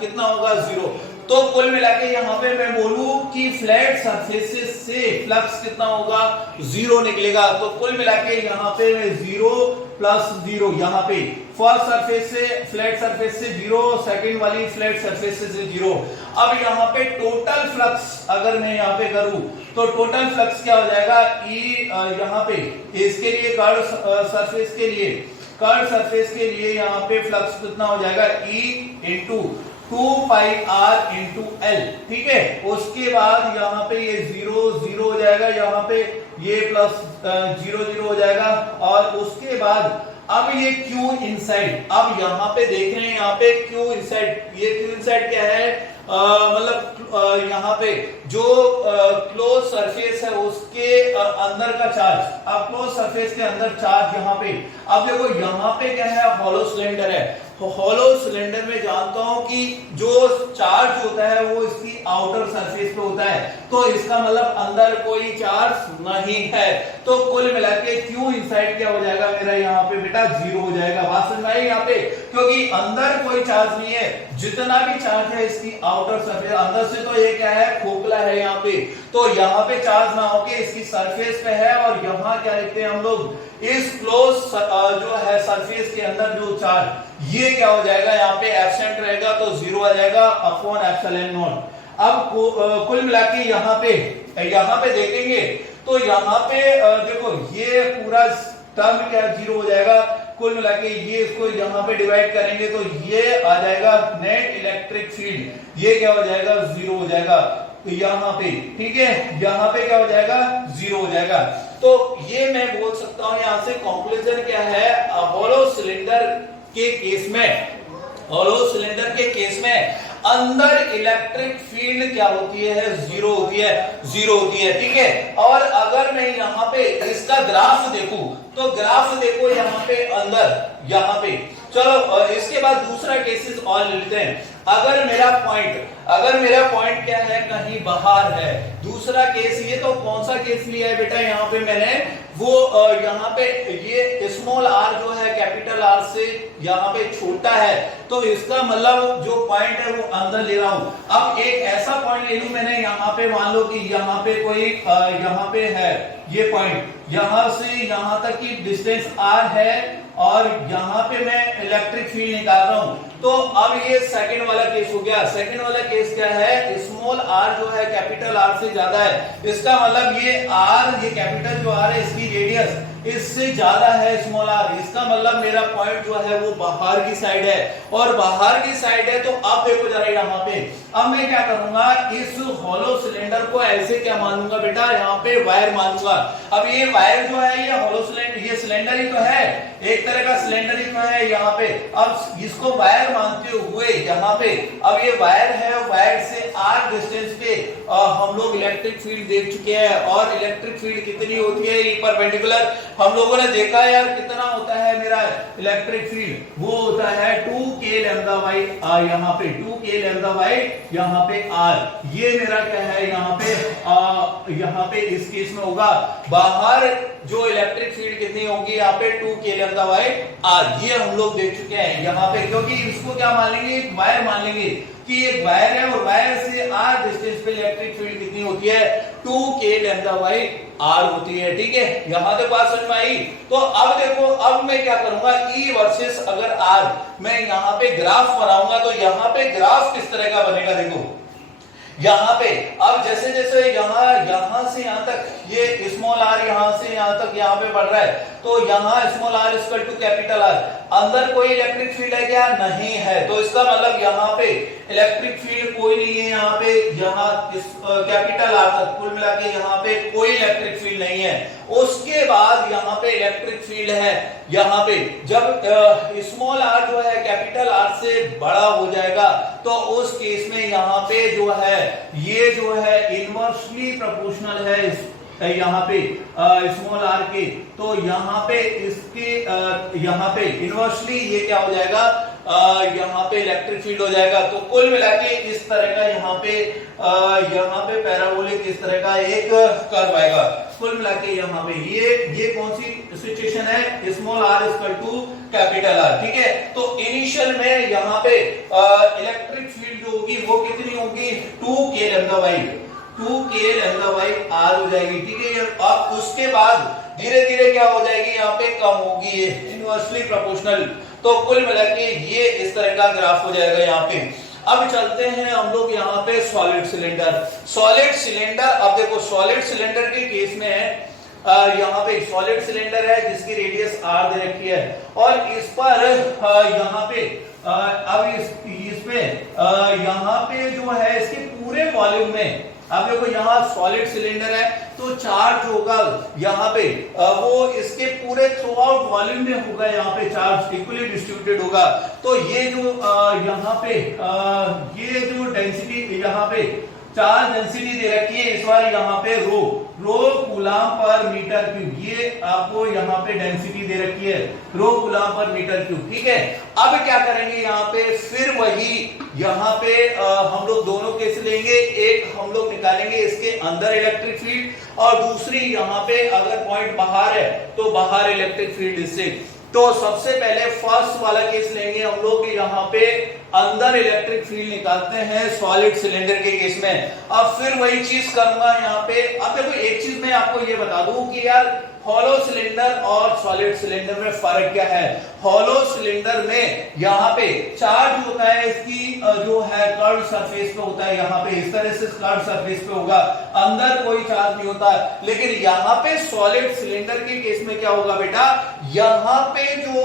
कितना होगा 0। तो कुल मिला के यहाँ पे मैं बोलूं कि फ्लैट सरफेसेस से फ्लक्स कितना होगा 0 निकलेगा। तो कुल मिला के यहाँ पे 0 प्लस 0, यहाँ पे फर्स्ट सरफेस से फ्लैट सरफेस से 0, सेकंड वाली फ्लैट सरफेस से 0। अब यहाँ पे टोटल फ्लक्स अगर मैं यहाँ पे करूं तो टोटल फ्लक्स क्या हो जाएगा, ई यहाँ पे इसके लिए कर्व सरफेस के लिए यहाँ पे फ्लक्स कितना हो जाएगा, E into 2 pi R into L. ठीक है, उसके बाद यहाँ पे ये 0 हो जाएगा, यहाँ पे ये प्लस 0 हो जाएगा, और उसके बाद अब ये Q इनसाइड, अब यहाँ पे देख रहे हैं यहाँ पे Q इनसाइड, ये Q इनसाइड क्या है, मतलब यहाँ पे जो क्लोज सरफेस है उसके अंदर का चार्ज, अब क्लोज सरफेस के अंदर चार्ज यहाँ पे, अब देखो यहाँ पे क्या है, हॉलो सिलेंडर है, हॉलो सिलेंडर में जानता हूं कि जो चार्ज होता है वो इसकी आउटर सरफेस पे होता है, तो इसका मतलब अंदर कोई चार्ज नहीं है। तो कुल मिला के Q इनसाइड क्या हो जाएगा मेरा यहाँ पे बेटा 0 हो जाएगा। बात समझ में आई यहाँ पे, क्योंकि अंदर कोई चार्ज नहीं है, जितना भी चार्ज है इसकी आउटर सरफेस, अंदर से तो ये क्या है, खोखला है यहाँ पे, तो यहाँ पे चार्ज ना होके इसकी सरफेस पे है, और यहाँ क्या लिखते हैं हम लोग, इस क्लोज जो है सरफेस के अंदर जो चार्ज, ये क्या हो जाएगा यहाँ पे एब्सेंट रहेगा, तो 0 आ जाएगा अपॉन एप्सिलॉन नॉट। अब कुल मिला के यहाँ पे देखेंगे तो यहाँ पे देखो ये पूरा टर्म क्या 0 हो जाएगा। कुल मिला के ये इसको यहाँ पे डिवाइड करेंगे तो ये आ जाएगा नेट इलेक्ट्रिक फील्ड, ये क्या हो जाएगा 0 हो जाएगा यहाँ पे। ठीक है, यहाँ पे क्या हो जाएगा 0 हो जाएगा। तो ये मैं बोल सकता हूँ यहाँ से कंक्लूजन क्या है, हॉलो सिलेंडर के केस में अंदर इलेक्ट्रिक फील्ड क्या होती है, 0 होती है। ठीक है, और अगर मैं यहाँ पे इसका ग्राफ देखूं तो ग्राफ देखो यहाँ पे अंदर, यहाँ पे चलो इसके बाद दूसरा केसेस और लेते हैं। अगर मेरा पॉइंट क्या है, कहीं बाहर है। दूसरा केस, ये तो कौन सा केस लिया है बेटा, यहाँ पे मैंने वो यहाँ पे ये स्मॉल आर जो है कैपिटल आर से यहाँ पे छोटा है, तो इसका मतलब जो पॉइंट है वो अंदर ले रहा हूं। अब एक ऐसा पॉइंट ले लूं मैंने, यहाँ पे मान लो कि यहाँ पे कोई यहाँ पे है ये पॉइंट, यहां से यहां तक की डिस्टेंस आर है, और यहाँ पे मैं इलेक्ट्रिक फील्ड निकाल रहा हूं। तो अब ये सेकंड वाला केस हो गया। सेकंड वाला केस क्या है, स्मॉल आर जो है कैपिटल आर से ज्यादा है, इसका मतलब ये आर, ये कैपिटल जो आर है इसकी रेडियस इससे ज्यादा है स्मॉल आर, इसका मतलब मेरा पॉइंट जो है वो बाहर की साइड है, और बाहर की साइड है। तो अब देखो जरा यहाँ पे, अब मैं क्या करूंगा, इस हॉलो सिलेंडर को ऐसे क्या मानूंगा बेटा, यहाँ पे वायर मानूंगा। अब ये वायर जो है ये हॉलो सिलेंडर, ये सिलेंडर ही तो है, एक तरह का सिलेंडर ही तो है यहाँ पे। अब इसको वायर मानते हुए यहाँ पे, अब ये वायर है, वायर से आर डिस्टेंस पे हम लोग इलेक्ट्रिक फील्ड देख चुके हैं, और इलेक्ट्रिक फील्ड कितनी होती है, परपेंडिकुलर हम लोगों ने देखा यार कितना होता है मेरा इलेक्ट्रिक फील्ड, वो होता है 2k लैम्डा बाई आर, यहाँ पे 2k लैम्डा बाई यहाँ पे आर। ये मेरा क्या है यहाँ पे इस केस में होगा, बाहर जो इलेक्ट्रिक फील्ड कितनी होगी यहाँ पे 2k लैम्डा बाई आर, ये हम लोग देख चुके हैं यहाँ पे। क्योंकि इसको क्या मान लेंगे, एक वायर मान लेंगे कि एक वायर है, और वायर से आर डिस्टेंस पे इलेक्ट्रिक फील्ड कितनी होती है, 2k लैम्डा बाई आर होती है। ठीक है, यहां तक बात समझ में आई। तो अब देखो, अब मैं क्या करूंगा, E वर्सेस अगर R मैं यहाँ पे ग्राफ बनाऊंगा, तो यहाँ पे ग्राफ किस तरह का बनेगा, देखो यहाँ पे अब जैसे जैसे यहाँ से यहाँ तक ये स्मॉल आर यहाँ से यहाँ तक यहाँ पे बढ़ रहा है, तो यहाँ small R equal to capital R, अंदर कोई इलेक्ट्रिक फील्ड है क्या? नहीं है। तो इसका मतलब यहाँ पे इलेक्ट्रिक फील्ड कोई नहीं है, यहाँ पे यहाँ कैपिटल आर तक कुल मिला के यहाँ पे कोई इलेक्ट्रिक फील्ड नहीं है। उसके बाद यहाँ पे इलेक्ट्रिक फील्ड है, यहाँ पे जब स्मॉल आर जो है कैपिटल आर से बड़ा हो जाएगा तो उस केस में यहाँ पे जो है ये जो है इनवर्सली प्रोपोर्शनल है यहाँ पे स्मॉल आर के, तो यहाँ पे इसके यहाँ पे इनवर्सली ये क्या हो जाएगा, यहाँ पे इलेक्ट्रिक फील्ड हो जाएगा। तो कुल मिला के इस तरह का यहाँ पे पैराबोलिक इस तरह का एक कर्व आएगा। कुल मिला के यहाँ पे ये कौन सी सिचुएशन है, small R equal to capital R, ठीक है। तो इनिशियल में यहाँ पे इलेक्ट्रिक फील्ड जो होगी वो कितनी होगी, 2k लैम्डा बाई आर हो जाएगी, ठीक है। अब उसके बाद धीरे धीरे क्या हो जाएगी, यहाँ पे कम होगी, ये इनवर्सली प्रोपोर्शनल। तो कुल मिला के ये इस तरह का ग्राफ हो जाएगा यहाँ पे। अब चलते हैं हम लोग यहाँ पे सॉलिड सिलेंडर। अब देखो सॉलिड सिलेंडर के केस में है यहाँ पे सॉलिड सिलेंडर है जिसकी रेडियस r दे रखी है, और इस पर यहाँ पे अब इस पे यहाँ पे जो है इसके पूरे वॉल्यूम में, अब देखो यहाँ सॉलिड सिलेंडर है तो चार्ज होगा यहाँ पे वो इसके पूरे थ्रू आउट वॉल्यूम में होगा, यहाँ पे चार्ज इक्वली डिस्ट्रीब्यूटेड होगा। तो ये जो यहाँ पे ये जो डेंसिटी यहाँ पे चार्ज डेंसिटी दे रखी है इस बार यहाँ पे रो कूलाम पर मीटर क्यूब, ये आपको यहाँ पे डेंसिटी दे रखी है रो कूलाम पर मीटर क्यूब, ठीक है। अब क्या करेंगे यहाँ पे, फिर वही यहाँ पे हम लोग दोनों केस लेंगे, एक हम लोग निकालेंगे इसके अंदर इलेक्ट्रिक फील्ड और दूसरी यहाँ पे अगर पॉइंट बाहर है तो बाहर इलेक्ट्रिक फील्ड इससे। तो सबसे पहले फर्स्ट वाला केस लेंगे हम लोग, यहाँ पे अंदर इलेक्ट्रिक फील्ड निकालते हैं सॉलिड सिलेंडर के केस में। अब फिर वही चीज करूंगा यहाँ पे। अब देखो एक चीज मैं आपको ये बता दूं कि यार हॉलो सिलेंडर और सॉलिड सिलेंडर में फर्क क्या है। हॉलो सिलेंडर में यहाँ पे चार्ज होता है इसकी जो है कर्व सरफेस पे होता है, यहाँ पे इस तरह से कर्व सरफेस पे होगा, अंदर कोई चार्ज नहीं होता। लेकिन यहाँ पे सॉलिड सिलेंडर के केस में क्या होगा बेटा, यहाँ पे जो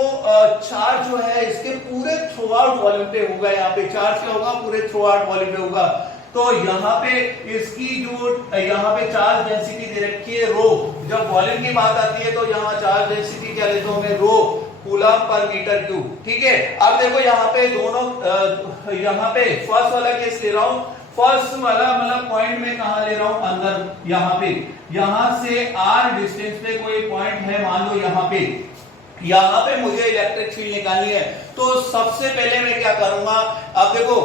चार्ज जो है इसके पूरे थ्रू आउट वॉल्यूम पे होगा, यहाँ पे चार्ज क्या होगा, पूरे थ्रू आउट वॉल्यूम पे होगा। तो यहाँ पे इसकी जो यहाँ पे चार्ज डेंसिटी दे रखी है रो, जब वॉल्यूम की बात आती है तो यहाँ चार्ज डेंसिटी क्या लेते होंगे, रो कूलम पर मीटर क्यूब, ठीक है। अब देखो यहाँ पे दोनों यहाँ पे फर्स्ट वाला केस ले रहा हूँ, फर्स्ट वाला मतलब पॉइंट में कहा ले रहा हूँ, अंदर यहाँ पे, यहाँ से r डिस्टेंस पे कोई पॉइंट है, मान लो यहाँ पे मुझे इलेक्ट्रिक फील्ड निकालनी है। तो सबसे पहले मैं क्या करूंगा, अब देखो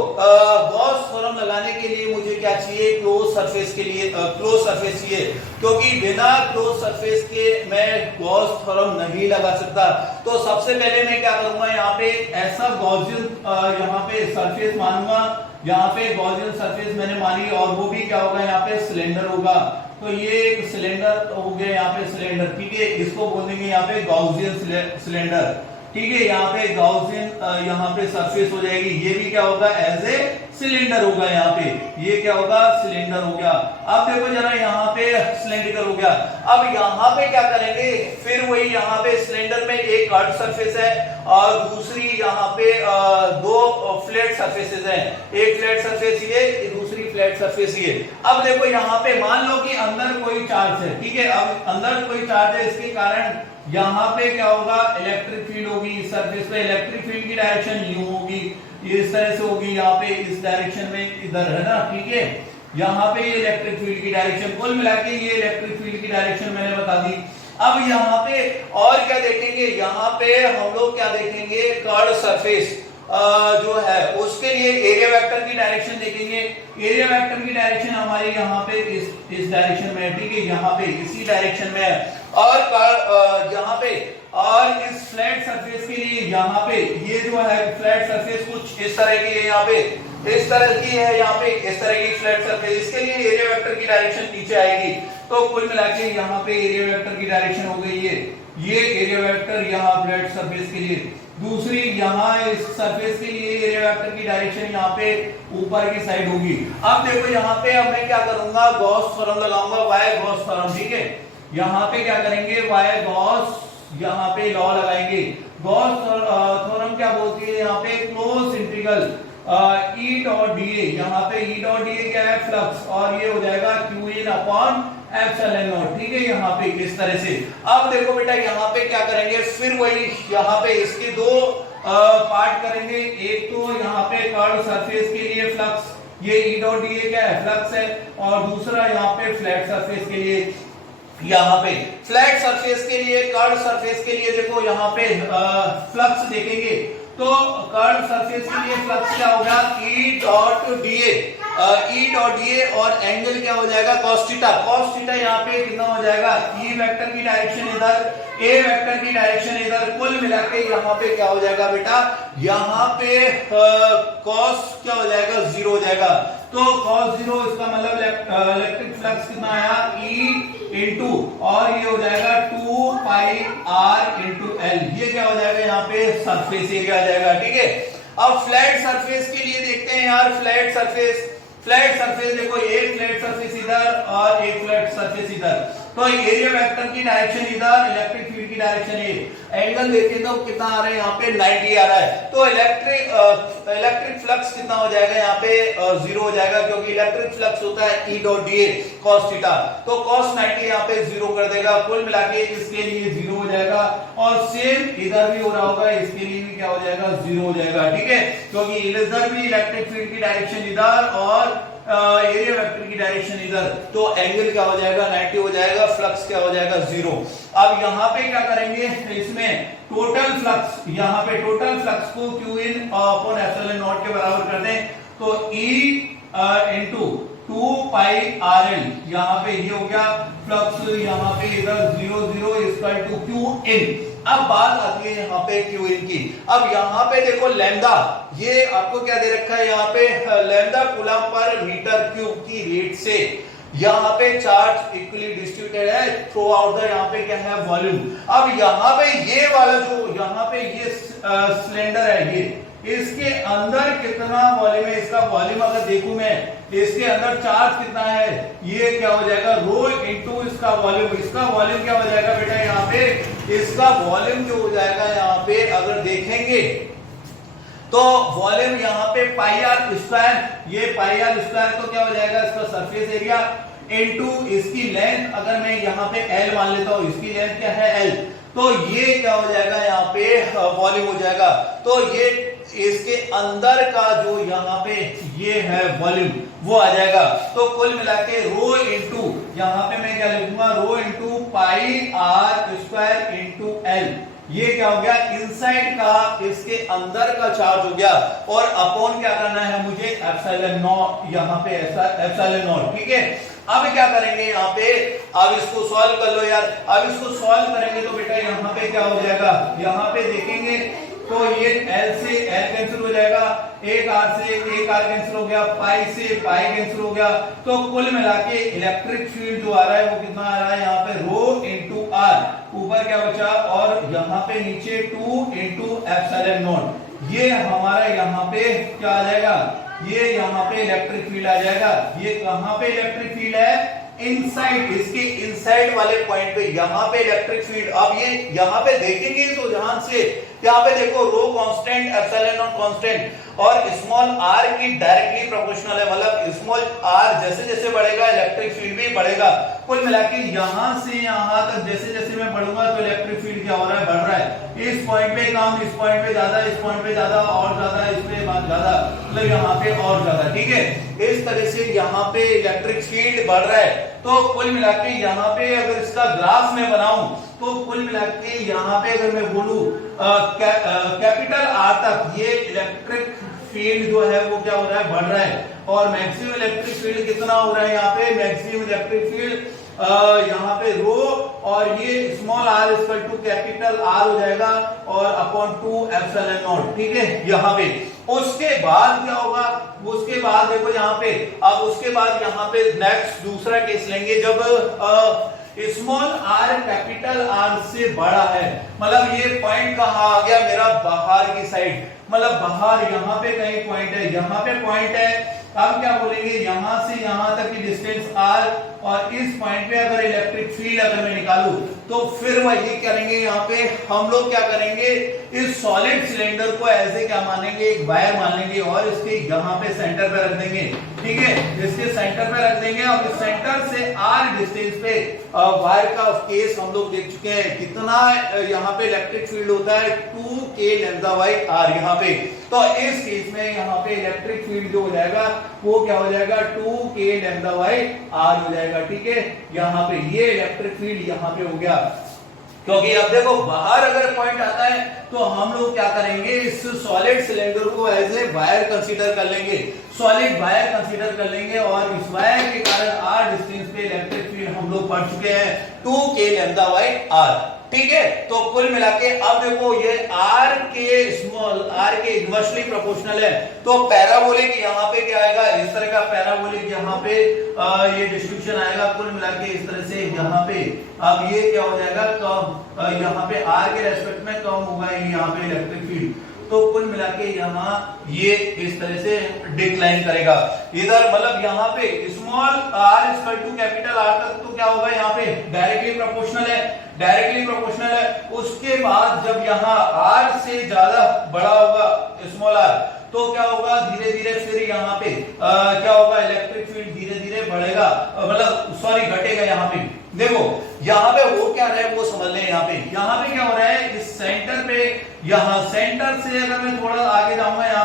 गॉस थ्योरम लगाने के लिए मुझे क्या चाहिए, क्लोज सरफेस के लिए क्लोज सरफेस चाहिए, क्योंकि बिना क्लोज सरफेस के मैं गॉस थ्योरम नहीं लगा सकता। तो सबसे पहले मैं क्या करूंगा, यहाँ पे ऐसा गॉसियन यहाँ पे सरफेस मानूंगा, यहाँ पे गॉसियन सरफेस मैंने मानी, और वो भी क्या होगा, यहाँ पे सिलेंडर होगा। तो ये एक सिलेंडर हो गया, यहाँ पे सिलेंडर, ठीक है, इसको बोलेंगे यहाँ पे गॉसियन सिलेंडर, ठीक है। यहाँ पे गॉसियन यहाँ पे सरफेस हो जाएगी, ये भी क्या होगा, एज ए सिलेंडर होगा, यहाँ पे ये क्या होगा, सिलेंडर हो गया। अब देखो जरा यहाँ पे सिलेंडर हो गया। अब यहाँ पे क्या करेंगे, फिर वही यहाँ पे सिलेंडर में एक कर्व सरफेस है और दूसरी यहाँ पे दो फ्लैट सरफेसेस हैं, एक फ्लैट सरफेस ये, दूसरी फ्लैट सरफेस ये। अब देखो यहाँ पे मान लो कि अंदर कोई चार्ज है, ठीक है, अब अंदर कोई चार्ज है, इसके कारण यहाँ पे क्या होगा, इलेक्ट्रिक फील्ड होगी इस सरफेस पे, इलेक्ट्रिक फील्ड की डायरेक्शन यूं होगी, ये इस तरह से होगी, यहाँ पे इस डायरेक्शन में इधर है ना, ठीक है। यहाँ पे ये इलेक्ट्रिक फील्ड की डायरेक्शन, कुल मिला के ये इलेक्ट्रिक फील्ड की डायरेक्शन मैंने बता दी। अब यहाँ पे और क्या देखेंगे, यहाँ पे हम लोग क्या देखेंगे, कर्व सरफेस जो है उसके लिए एरिया वेक्टर की डायरेक्शन देखेंगे। एरिया वेक्टर की डायरेक्शन हमारी यहाँ पे इस डायरेक्शन में है, ठीक है, यहाँ पे इसी डायरेक्शन में है। और यहाँ पे और इस फ्लैट सरफेस के लिए यहाँ पे ये जो है फ्लैट सरफेस कुछ इस तरह की है, यहाँ पे इस तरह की है, यहाँ पे इस तरह की फ्लैट सरफेस, इसके लिए एरिया वेक्टर की डायरेक्शन नीचे आएगी। तो कुल मिला के यहाँ पे एरिया वेक्टर की डायरेक्शन हो गई ये एरिया वेक्टर यहाँ फ्लैट सरफेस के लिए। दूसरी यहाँ इस सरफेस के लिए एरिया वेक्टर की डायरेक्शन यहाँ पे ऊपर की साइड होगी। अब देखो यहाँ पे अब मैं क्या करूंगा, गॉस थ्योरम लगाऊंगा, वाई गॉस थ्योरम, ठीक है। यहाँ पे क्या करेंगे, वाई गॉस, यहाँ पे लॉ लगाएंगे। गॉस थ्योरम क्या बोलती है, यहाँ पे close integral E dot D ए, यहाँ पे ई डॉट डी ए क्या है, फ्लक्स, और ये हो जाएगा Q in upon epsilon naught, ठीक है। यहाँ पे इस तरह से। अब देखो बेटा यहाँ पे क्या करेंगे, फिर वही यहाँ पे इसके दो पार्ट करेंगे। एक तो यहाँ पे कर्व सरफेस के लिए फ्लक्स, ये ई डॉट डी ए क्या है, फ्लक्स है, और दूसरा यहाँ पे फ्लैट सरफेस के लिए, यहाँ पे फ्लैट सरफेस के लिए, कर्व सरफेस के लिए देखो यहाँ पे फ्लक्स देखेंगे तो कर्व सरफेस के लिए फ्लक्स क्या होगा, ई डॉट डी ए, और एंगल क्या हो जाएगा, cos थीटा। cos थीटा यहाँ पे कितना हो जाएगा, ई वेक्टर की डायरेक्शन इधर, ए वेक्टर की डायरेक्शन इधर, कुल मिला के यहाँ पे क्या हो जाएगा बेटा, यहाँ पे cos क्या हो जाएगा, 0 हो जाएगा। तो cos 0 इसका मतलब इलेक्ट्रिक फ्लक्स कितना आया, E इंटू, और ये हो जाएगा 2 पाई r इंटू एल, ये क्या हो जाएगा यहाँ पे सरफेस एरिया आ जाएगा, ठीक है। अब फ्लैट सरफेस के लिए देखते हैं यार, फ्लैट सरफेस देखो, एक फ्लैट सरफेस इधर और एक फ्लैट सरफेस इधर, तो एरिया वेक्टर की डायरेक्शन इधर, इलेक्ट्रिक फील्ड की डायरेक्शन ये, एंगल देखें तो कितना आ रहा है यहाँ पे, 90 आ रहा है। तो इलेक्ट्रिक फ्लक्स कितना हो जाएगा यहाँ पे, 0 हो जाएगा, क्योंकि इलेक्ट्रिक फ्लक्स होता है ई डॉट डी ए cos थीटा, तो cos 90 यहाँ पे 0 कर देगा, कुल मिला के इसके लिए 0 हो जाएगा, और सेम इधर भी हो रहा होगा, इसके लिए भी क्या हो जाएगा, 0 हो जाएगा, ठीक है, क्योंकि इधर भी इलेक्ट्रिक फील्ड की डायरेक्शन इधर और एरिया वेक्टर की डायरेक्शन इधर, तो एंगल क्या हो जाएगा, 90 हो जाएगा, फ्लक्स क्या हो जाएगा, 0। अब यहाँ पे क्या करेंगे, इसमें टोटल फ्लक्स, यहाँ पे टोटल फ्लक्स को Q in upon epsilon not के बराबर कर दें, तो E into 2 pi R L, यहाँ पे ये हो गया फ्लक्स, यहाँ पे इधर 0 0 इक्वल टू क्यू इन। अब बात आती है यहाँ पे क्यू इन की। अब यहाँ पे देखो लैम्डा, ये आपको क्या दे रखा है, यहाँ पे lambda coulomb per metre cube की रेट से यहाँ पे चार्ज इक्वली डिस्ट्रीब्यूटेड है थ्रू आउट द, यहाँ पे क्या है, वॉल्यूम। अब यहाँ पे ये वाला जो यहाँ पे ये सिलेंडर है, ये इसके अंदर कितना वॉल्यूम है, इसका वॉल्यूम अगर देखूं मैं, इसके अंदर चार्ज कितना है, ये क्या हो जाएगा, रो इनटू इसका वॉल्यूम। इसका वॉल्यूम क्या हो जाएगा बेटा, यहाँ पे इसका वॉल्यूम जो हो जाएगा, यहाँ पे अगर देखेंगे तो वॉल्यूम यहाँ पे पाई आर स्क्वायर, ये पाई आर स्क्वायर तो क्या हो जाएगा, इसका सरफेस एरिया इनटू इसकी लेंथ, अगर मैं यहाँ पे L मान लेता हूँ, इसकी लेंथ क्या है, L, तो ये क्या हो जाएगा, यहाँ पे वॉल्यूम हो जाएगा। तो ये इसके अंदर का जो यहाँ पे ये है वॉल्यूम, वो आ जाएगा। तो कुल मिला के रो इंटू, यहाँ पे मैं क्या लिखूंगा, rho into pi R square into L, ये क्या हो गया, इनसाइड का इसके अंदर का चार्ज हो गया, और अपॉन क्या करना है मुझे, एप्सिलॉन नॉट, यहाँ पे ऐसा एप्सिलॉन नॉट, ठीक है। अब क्या करेंगे यहाँ पे, अब इसको सॉल्व कर लो यार। अब इसको सॉल्व करेंगे तो बेटा यहाँ पे क्या हो जाएगा, यहाँ पे देखेंगे तो ये L से L कैंसिल हो जाएगा, एक R से एक R कैंसिल हो गया, पाई से पाई कैंसिल हो गया, तो कुल मिला के इलेक्ट्रिक फील्ड जो आ रहा है वो कितना आ रहा है, यहाँ पे रो इंटू R, ऊपर क्या बचा, और यहाँ पे नीचे 2 इंटू एप्सिलॉन नॉट, ये हमारा यहाँ पे क्या आ जाएगा, ये यहाँ पे इलेक्ट्रिक फील्ड आ जाएगा। ये कहाँ पे इलेक्ट्रिक फील्ड है, इनसाइड, इसके इनसाइड वाले पॉइंट पे यहाँ पे इलेक्ट्रिक फील्ड। अब ये यहाँ पे देखेंगे तो ध्यान से, यहाँ पे देखो रो कांस्टेंट, एप्सिलॉन नॉट कांस्टेंट, और स्मॉल r की डायरेक्टली प्रोपोर्शनल है, मतलब स्मॉल r जैसे जैसे बढ़ेगा इलेक्ट्रिक फील्ड भी बढ़ेगा। कुल मिला के यहाँ से यहाँ तक जैसे जैसे मैं बढ़ूंगा तो इलेक्ट्रिक फील्ड क्या हो रहा है, बढ़ रहा है। इस पॉइंट पे कम, इस पॉइंट पे ज्यादा, इस पॉइंट पे ज्यादा, और ज्यादा, इस पे ज्यादा, मतलब यहाँ पे और ज्यादा, ठीक है। इस तरह से यहाँ पे इलेक्ट्रिक फील्ड बढ़ रहा है। तो कुल मिला के यहाँ पे अगर इसका ग्राफ में बनाऊं तो कुल मिला के यहाँ पे अगर मैं बोलूं कैपिटल R तक ये इलेक्ट्रिक फील्ड जो है वो क्या हो रहा है, बढ़ रहा है, और मैक्सिमम इलेक्ट्रिक फील्ड कितना हो रहा है, यहाँ पे मैक्सिमम इलेक्ट्रिक फील्ड यहाँ पे रो, और ये small r equal to capital R हो जाएगा, और अपॉन 2 एप्सिलॉन नॉट, ठीक है। यहाँ पे उसके बाद क्या होगा, उसके बाद देखो यहाँ पे, अब उसके बाद यहाँ पे नेक्स्ट दूसरा केस लेंगे, जब स्मॉल आर कैपिटल आर से बड़ा है, मतलब ये पॉइंट कहां आ गया मेरा, बाहर की साइड, मतलब बाहर यहां पे कहीं पॉइंट है, यहां पे पॉइंट है। अब क्या बोलेंगे, यहां से यहां तक की डिस्टेंस आर, और इस पॉइंट पे अगर इलेक्ट्रिक फील्ड अगर मैं निकालूं तो फिर वही करेंगे, यहाँ पे हम लोग क्या करेंगे, इस सॉलिड सिलेंडर को ऐसे क्या मानेंगे, एक वायर मान लेंगे और इसके यहाँ पे सेंटर पे रख देंगे, ठीक है, इसके सेंटर पे रख देंगे और इस सेंटर से आर डिस्टेंस पे वायर का केस हम लोग देख चुके हैं, कितना यहाँ पे इलेक्ट्रिक फील्ड होता है 2k लैम्डा बाई आर यहाँ पे। तो इस केस में यहाँ पे इलेक्ट्रिक फील्ड जो हो जाएगा वो क्या हो जाएगा, 2k लैम्डा बाई आर हो जाएगा, ठीक है। यहाँ पे ये इलेक्ट्रिक फील्ड यहाँ पे हो गया, क्योंकि अब देखो बाहर अगर पॉइंट आता है तो हम लोग क्या करेंगे, इस सॉलिड सिलेंडर को एज ए वायर कंसीडर कर लेंगे, सॉलिड वायर कंसीडर कर लेंगे, और इस वायर के कारण आर डिस्टेंस पे इलेक्ट्रिक फील्ड हम लोग पढ़ चुके हैं 2k लैम्डा बाई आर, ठीक है। तो कुल मिला के अब देखो ये r के स्मॉल r के इनवर्सली प्रोपोर्शनल है, तो पैराबोलिक यहाँ पे क्या आएगा, इस तरह का पैराबोलिक यहाँ पे ये डिस्ट्रीब्यूशन आएगा, कुल मिला के इस तरह से यहाँ पे। अब ये क्या हो जाएगा, कम यहाँ पे r के रेस्पेक्ट में कम होगा यहाँ पे इलेक्ट्रिक फील्ड, तो कुल मिला के यहाँ ये इस तरह से डिक्लाइन करेगा इधर, मतलब यहाँ पे small r equal to capital R तक तो क्या होगा, यहाँ पे डायरेक्टली प्रोपोर्शनल है, डायरेक्टली प्रोपोर्शनल है। उसके बाद जब यहाँ r से ज्यादा बड़ा होगा स्मॉल r, तो क्या होगा, धीरे धीरे फिर यहाँ पे क्या होगा, इलेक्ट्रिक फील्ड धीरे धीरे बढ़ेगा, मतलब सॉरी घटेगा। यहाँ पे देखो यहाँ पे हो क्या रहा है वो समझ लें, यहाँ पे क्या हो रहा है, इस सेंटर पे, यहाँ सेंटर से अगर मैं थोड़ा आगे जाऊंगा यहाँ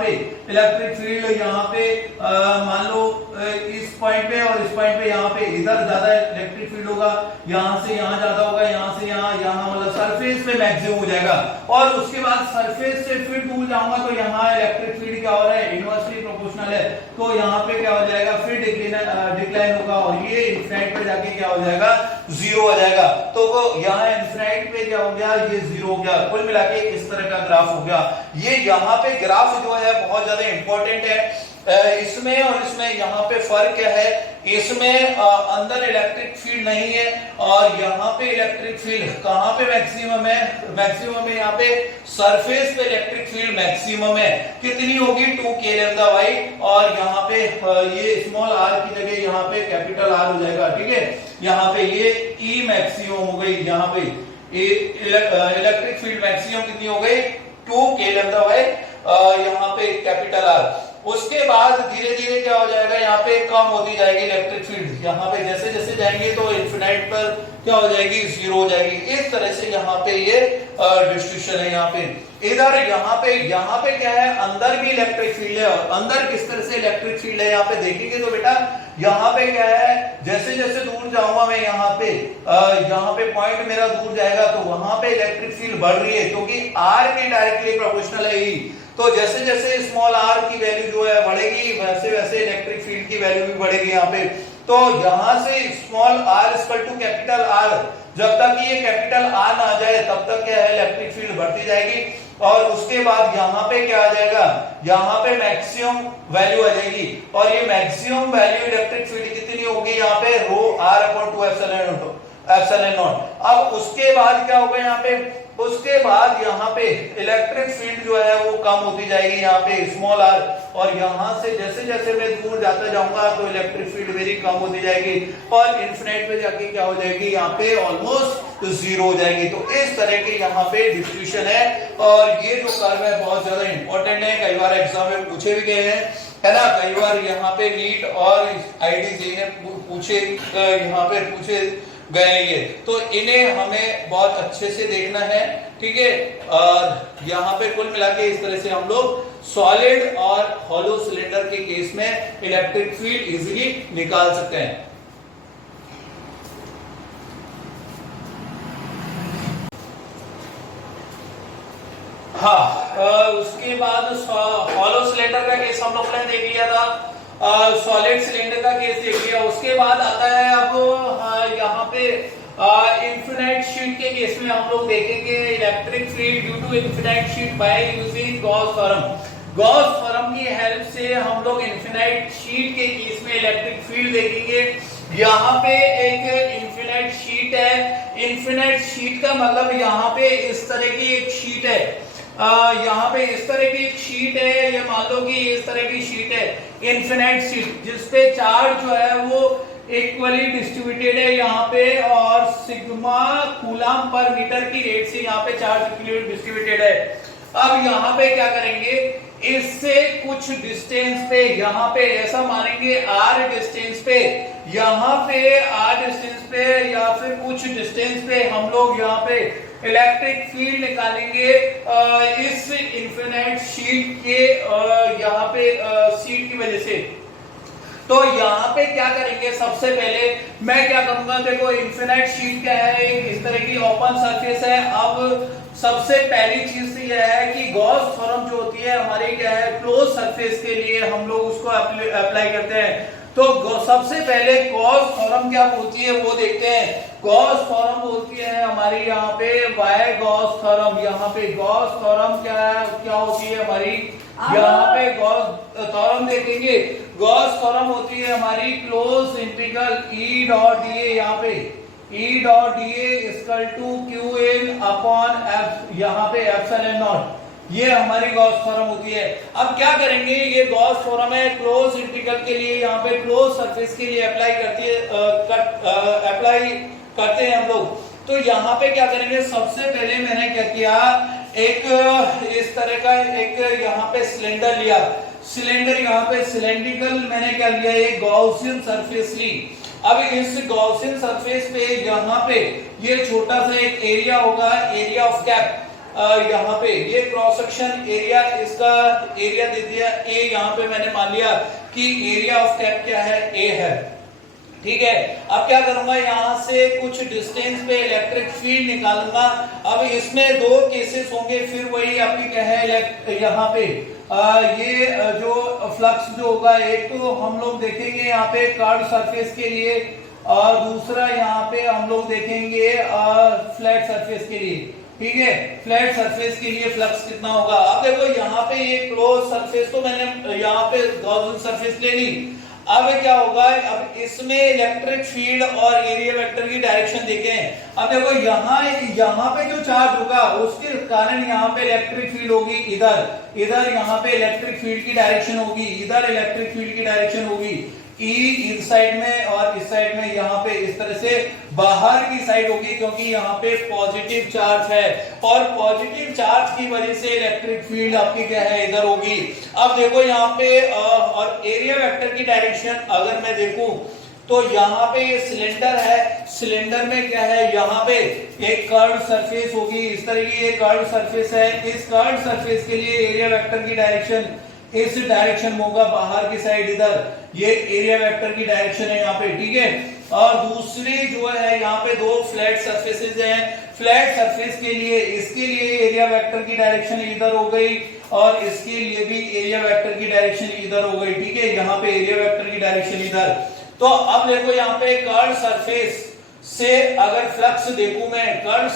पे इलेक्ट्रिक फील्ड यहाँ पे मान लो इस पॉइंट पे और इस पॉइंट पे, यहाँ पे इधर ज्यादा इलेक्ट्रिक फील्ड होगा, यहाँ से यहाँ ज्यादा होगा, यहाँ से यहाँ मतलब सरफेस पे मैक्सिमम हो जाएगा, और उसके बाद सरफेस से फिर दूर जाऊंगा तो यहाँ इलेक्ट्रिक फील्ड क्या हो रहा है, इनवर्सली प्रोपोर्शनल है, तो यहाँ पे क्या हो जाएगा, फिर डिक्लाइन होगा, और ये इनफिनिट पे जाके क्या हो जाएगा, जीरो हो जाएगा। तो वो यहाँ इनफिनिट पे क्या हो गया, ये जीरो हो गया। कुल मिला के इस तरह का ग्राफ हो गया। ये यहाँ पे ग्राफ जो है बहुत ज्यादा इंपॉर्टेंट है, इसमें और इसमें यहाँ पे फर्क क्या है, इसमें अंदर इलेक्ट्रिक फील्ड नहीं है, और यहाँ पे इलेक्ट्रिक फील्ड कहाँ पे मैक्सिमम है, मैक्सिमम है यहाँ पे सरफेस पे इलेक्ट्रिक फील्ड मैक्सिमम है, कितनी होगी 2k लैम्डा बाई, और यहाँ पे ये स्मॉल r की जगह यहाँ पे कैपिटल R हो जाएगा, ठीक है। यहाँ पे ये E मैक्सिमम हो गई, यहाँ पे इलेक्ट्रिक फील्ड मैक्सिमम कितनी हो गई 2k लैम्डा बाई यहाँ पे कैपिटल R। उसके बाद धीरे धीरे क्या हो जाएगा, यहाँ पे कम होती जाएगी इलेक्ट्रिक फील्ड, यहाँ पे जैसे जैसे जाएंगे तो इनफिनिट पर क्या हो जाएगी, जीरो हो जाएगी। इस तरह से यहाँ पे ये डिस्ट्रीब्यूशन है। यहाँ पे इधर यहाँ पे क्या है, अंदर भी इलेक्ट्रिक फील्ड है, और अंदर किस तरह से इलेक्ट्रिक फील्ड है यहाँ पे देखेंगे तो बेटा यहाँ पे क्या है, जैसे जैसे दूर जाऊंगा मैं यहाँ पे पॉइंट मेरा दूर जाएगा तो वहां पे इलेक्ट्रिक फील्ड बढ़ रही है, क्योंकि r के डायरेक्टली प्रोपोर्शनल है ही। तो जैसे जैसे स्मॉल r की वैल्यू जो है बढ़ेगी, वैसे वैसे इलेक्ट्रिक फील्ड की वैल्यू भी बढ़ेगी यहाँ पे। तो यहाँ से small r equal to capital R, जब तक ये कैपिटल R ना आ जाए तब तक क्या है, इलेक्ट्रिक फील्ड बढ़ती जाएगी, और उसके बाद यहाँ पे क्या आ जाएगा, यहाँ पे मैक्सिमम वैल्यू आ जाएगी, और ये मैक्सिमम वैल्यू इलेक्ट्रिक फील्ड कितनी होगी, यहाँ पे रो r अपॉन 2 एप्सिलॉन नॉट। अब उसके बाद क्या होगा, यहाँ पे उसके बाद यहाँ पे इलेक्ट्रिक फील्ड जो है वो कम होती जाएगी, यहाँ पे स्मॉल r, और यहाँ से जैसे जैसे मैं दूर जाता जाऊंगा तो इलेक्ट्रिक फील्ड मेरी कम होती जाएगी, और इनफिनिट पे जाके क्या हो जाएगी, यहाँ पे ऑलमोस्ट जीरो हो जाएगी। तो इस तरह के यहाँ पे डिस्ट्रीब्यूशन है, और ये जो कर्व है बहुत ज्यादा इंपॉर्टेंट है, कई बार एग्जाम में पूछे भी गए हैं, है ना। कई बार यहाँ पे नीट और IIT पूछे गए ये, तो इन्हें हमें बहुत अच्छे से देखना है, ठीक है। और यहाँ पे कुल मिला के इस तरह से हम लोग सॉलिड और हॉलो सिलेंडर के केस में इलेक्ट्रिक फील्ड इजीली निकाल सकते हैं। हाँ, उसके बाद हॉलो सिलेंडर का केस हम लोग ने देख लिया था, सॉलिड सिलेंडर का केस देख लिया। उसके बाद आता है अब यहाँ पे इनफिनिट शीट के केस में हम लोग देखेंगे electric field due to infinite sheet by using Gauss theorem. Gauss theorem की हेल्प से हम लोग इनफिनिट शीट के केस में इलेक्ट्रिक फील्ड देखेंगे। यहाँ पे एक इन्फिनिट शीट है। इन्फिनिट शीट का मतलब यहाँ पे इस तरह की एक शीट है, यहाँ पे इस तरह की एक शीट है, ये मान लो कि इस तरह की शीट है इन्फिनिट शीट, जिसपे चार्ज जो है वो इक्वली डिस्ट्रीब्यूटेड है यहाँ पे, और सिग्मा कूलम पर मीटर की रेट से यहाँ पे चार्ज इक्वली डिस्ट्रीब्यूटेड है। अब यहाँ पे क्या करेंगे, इससे कुछ डिस्टेंस पे यहाँ पे ऐसा मानेंगे r डिस्टेंस पे, यहाँ पे r डिस्टेंस पे या फिर कुछ डिस्टेंस पे हम लोग यहाँ पे इलेक्ट्रिक फील्ड निकालेंगे इस इन्फिनिट शीट के यहाँ पे शीट की वजह से। तो यहाँ पे क्या करेंगे, सबसे पहले मैं क्या करूंगा, देखो इन्फिनिट शीट क्या है, इस तरह की ओपन सरफेस है। अब सबसे पहली चीज यह है कि गॉस थ्योरम जो होती है हमारी क्या है, क्लोज सरफेस के लिए हम लोग उसको अप्लाई करते हैं। तो सबसे पहले गॉस थ्योरम क्या बोलती है वो देखते हैं। गॉस थ्योरम बोलती है हमारी यहाँ पे वाई गॉस थ्योरम, यहाँ पे गॉस थ्योरम क्या होती है हमारी, यहाँ पे गॉस थ्योरम देखेंगे। गॉस थ्योरम होती है हमारी close integral E dot D A, यहाँ पे E dot D A equal to QN upon F, यहाँ पे एप्सिलॉन नॉट, ये हमारी गॉस थ्योरम होती है। अब क्या करेंगे, ये गॉस थ्योरम है क्लोज इंटीग्रल के लिए, यहाँ पे क्लोज सरफेस के लिए अप्लाई करते हैं हम लोग। तो यहाँ पे क्या करेंगे, सबसे पहले मैंने क्या किया, एक इस तरह का एक यहाँ पे सिलेंडर लिया, सिलेंडर यहाँ पे सिलेंड्रिकल मैंने क्या लिया, एक गॉसियन सरफेस ली। अब इस गॉसियन सरफेस पे यहाँ पे ये छोटा सा एक एरिया होगा, एरिया ऑफ कैप, यहाँ पे ये क्रॉस सेक्शन एरिया, इसका एरिया दे दिया ए, यहाँ पे मैंने मान लिया कि एरिया ऑफ कैप क्या है, ए है, ठीक है। अब क्या करूंगा, यहाँ से कुछ डिस्टेंस पे इलेक्ट्रिक फील्ड निकालूंगा। अब इसमें दो केसेस होंगे, फिर वही आपकी क्या है यहाँ पे ये जो फ्लक्स जो होगा, एक तो हम लोग देखेंगे यहाँ पे कर्व सरफेस के लिए, और दूसरा यहाँ पे हम लोग देखेंगे फ्लैट सरफेस के लिए, ठीक है। फ्लैट सरफेस के लिए फ्लक्स कितना होगा। अब देखो यहाँ पे ये क्लोज सरफेस, तो मैंने यहाँ पे गॉसियन सरफेस ले ली। अब क्या होगा, अब इसमें इलेक्ट्रिक फील्ड और एरिया वेक्टर की डायरेक्शन देखें। अब देखो यहाँ पे जो चार्ज होगा उसके कारण यहाँ पे इलेक्ट्रिक फील्ड होगी, इधर यहाँ पे इलेक्ट्रिक फील्ड की डायरेक्शन होगी, इधर इलेक्ट्रिक फील्ड की डायरेक्शन होगी, ई इस साइड में और इस साइड में, यहाँ पे इस तरह से बाहर की साइड होगी, क्योंकि यहाँ पे पॉजिटिव चार्ज है, और पॉजिटिव चार्ज की वजह से इलेक्ट्रिक फील्ड आपकी क्या है, इधर होगी। अब देखो यहाँ पे और एरिया वेक्टर की डायरेक्शन अगर मैं देखूं तो यहाँ पे ये सिलेंडर है, सिलेंडर में क्या है, यहाँ पे एक कर्व सरफेस होगी, इस तरह की ये कर्व सरफेस है। इस कर्व सरफेस के लिए एरिया वेक्टर की डायरेक्शन इस डायरेक्शन में होगा, बाहर की साइड इधर, ये एरिया वेक्टर की डायरेक्शन है यहाँ पे, ठीक है। और दूसरी जो है यहाँ पे दो फ्लैट सरफेसेस हैं, फ्लैट सरफेस के लिए इसके लिए एरिया वेक्टर की डायरेक्शन इधर हो गई, और इसके लिए भी एरिया वेक्टर की डायरेक्शन इधर हो गई, ठीक है। यहाँ पे एरिया वेक्टर की डायरेक्शन इधर। तो अब देखो यहाँ पे कर्व सरफेस से अगर फ्लक्स देखूं मैं, कर्व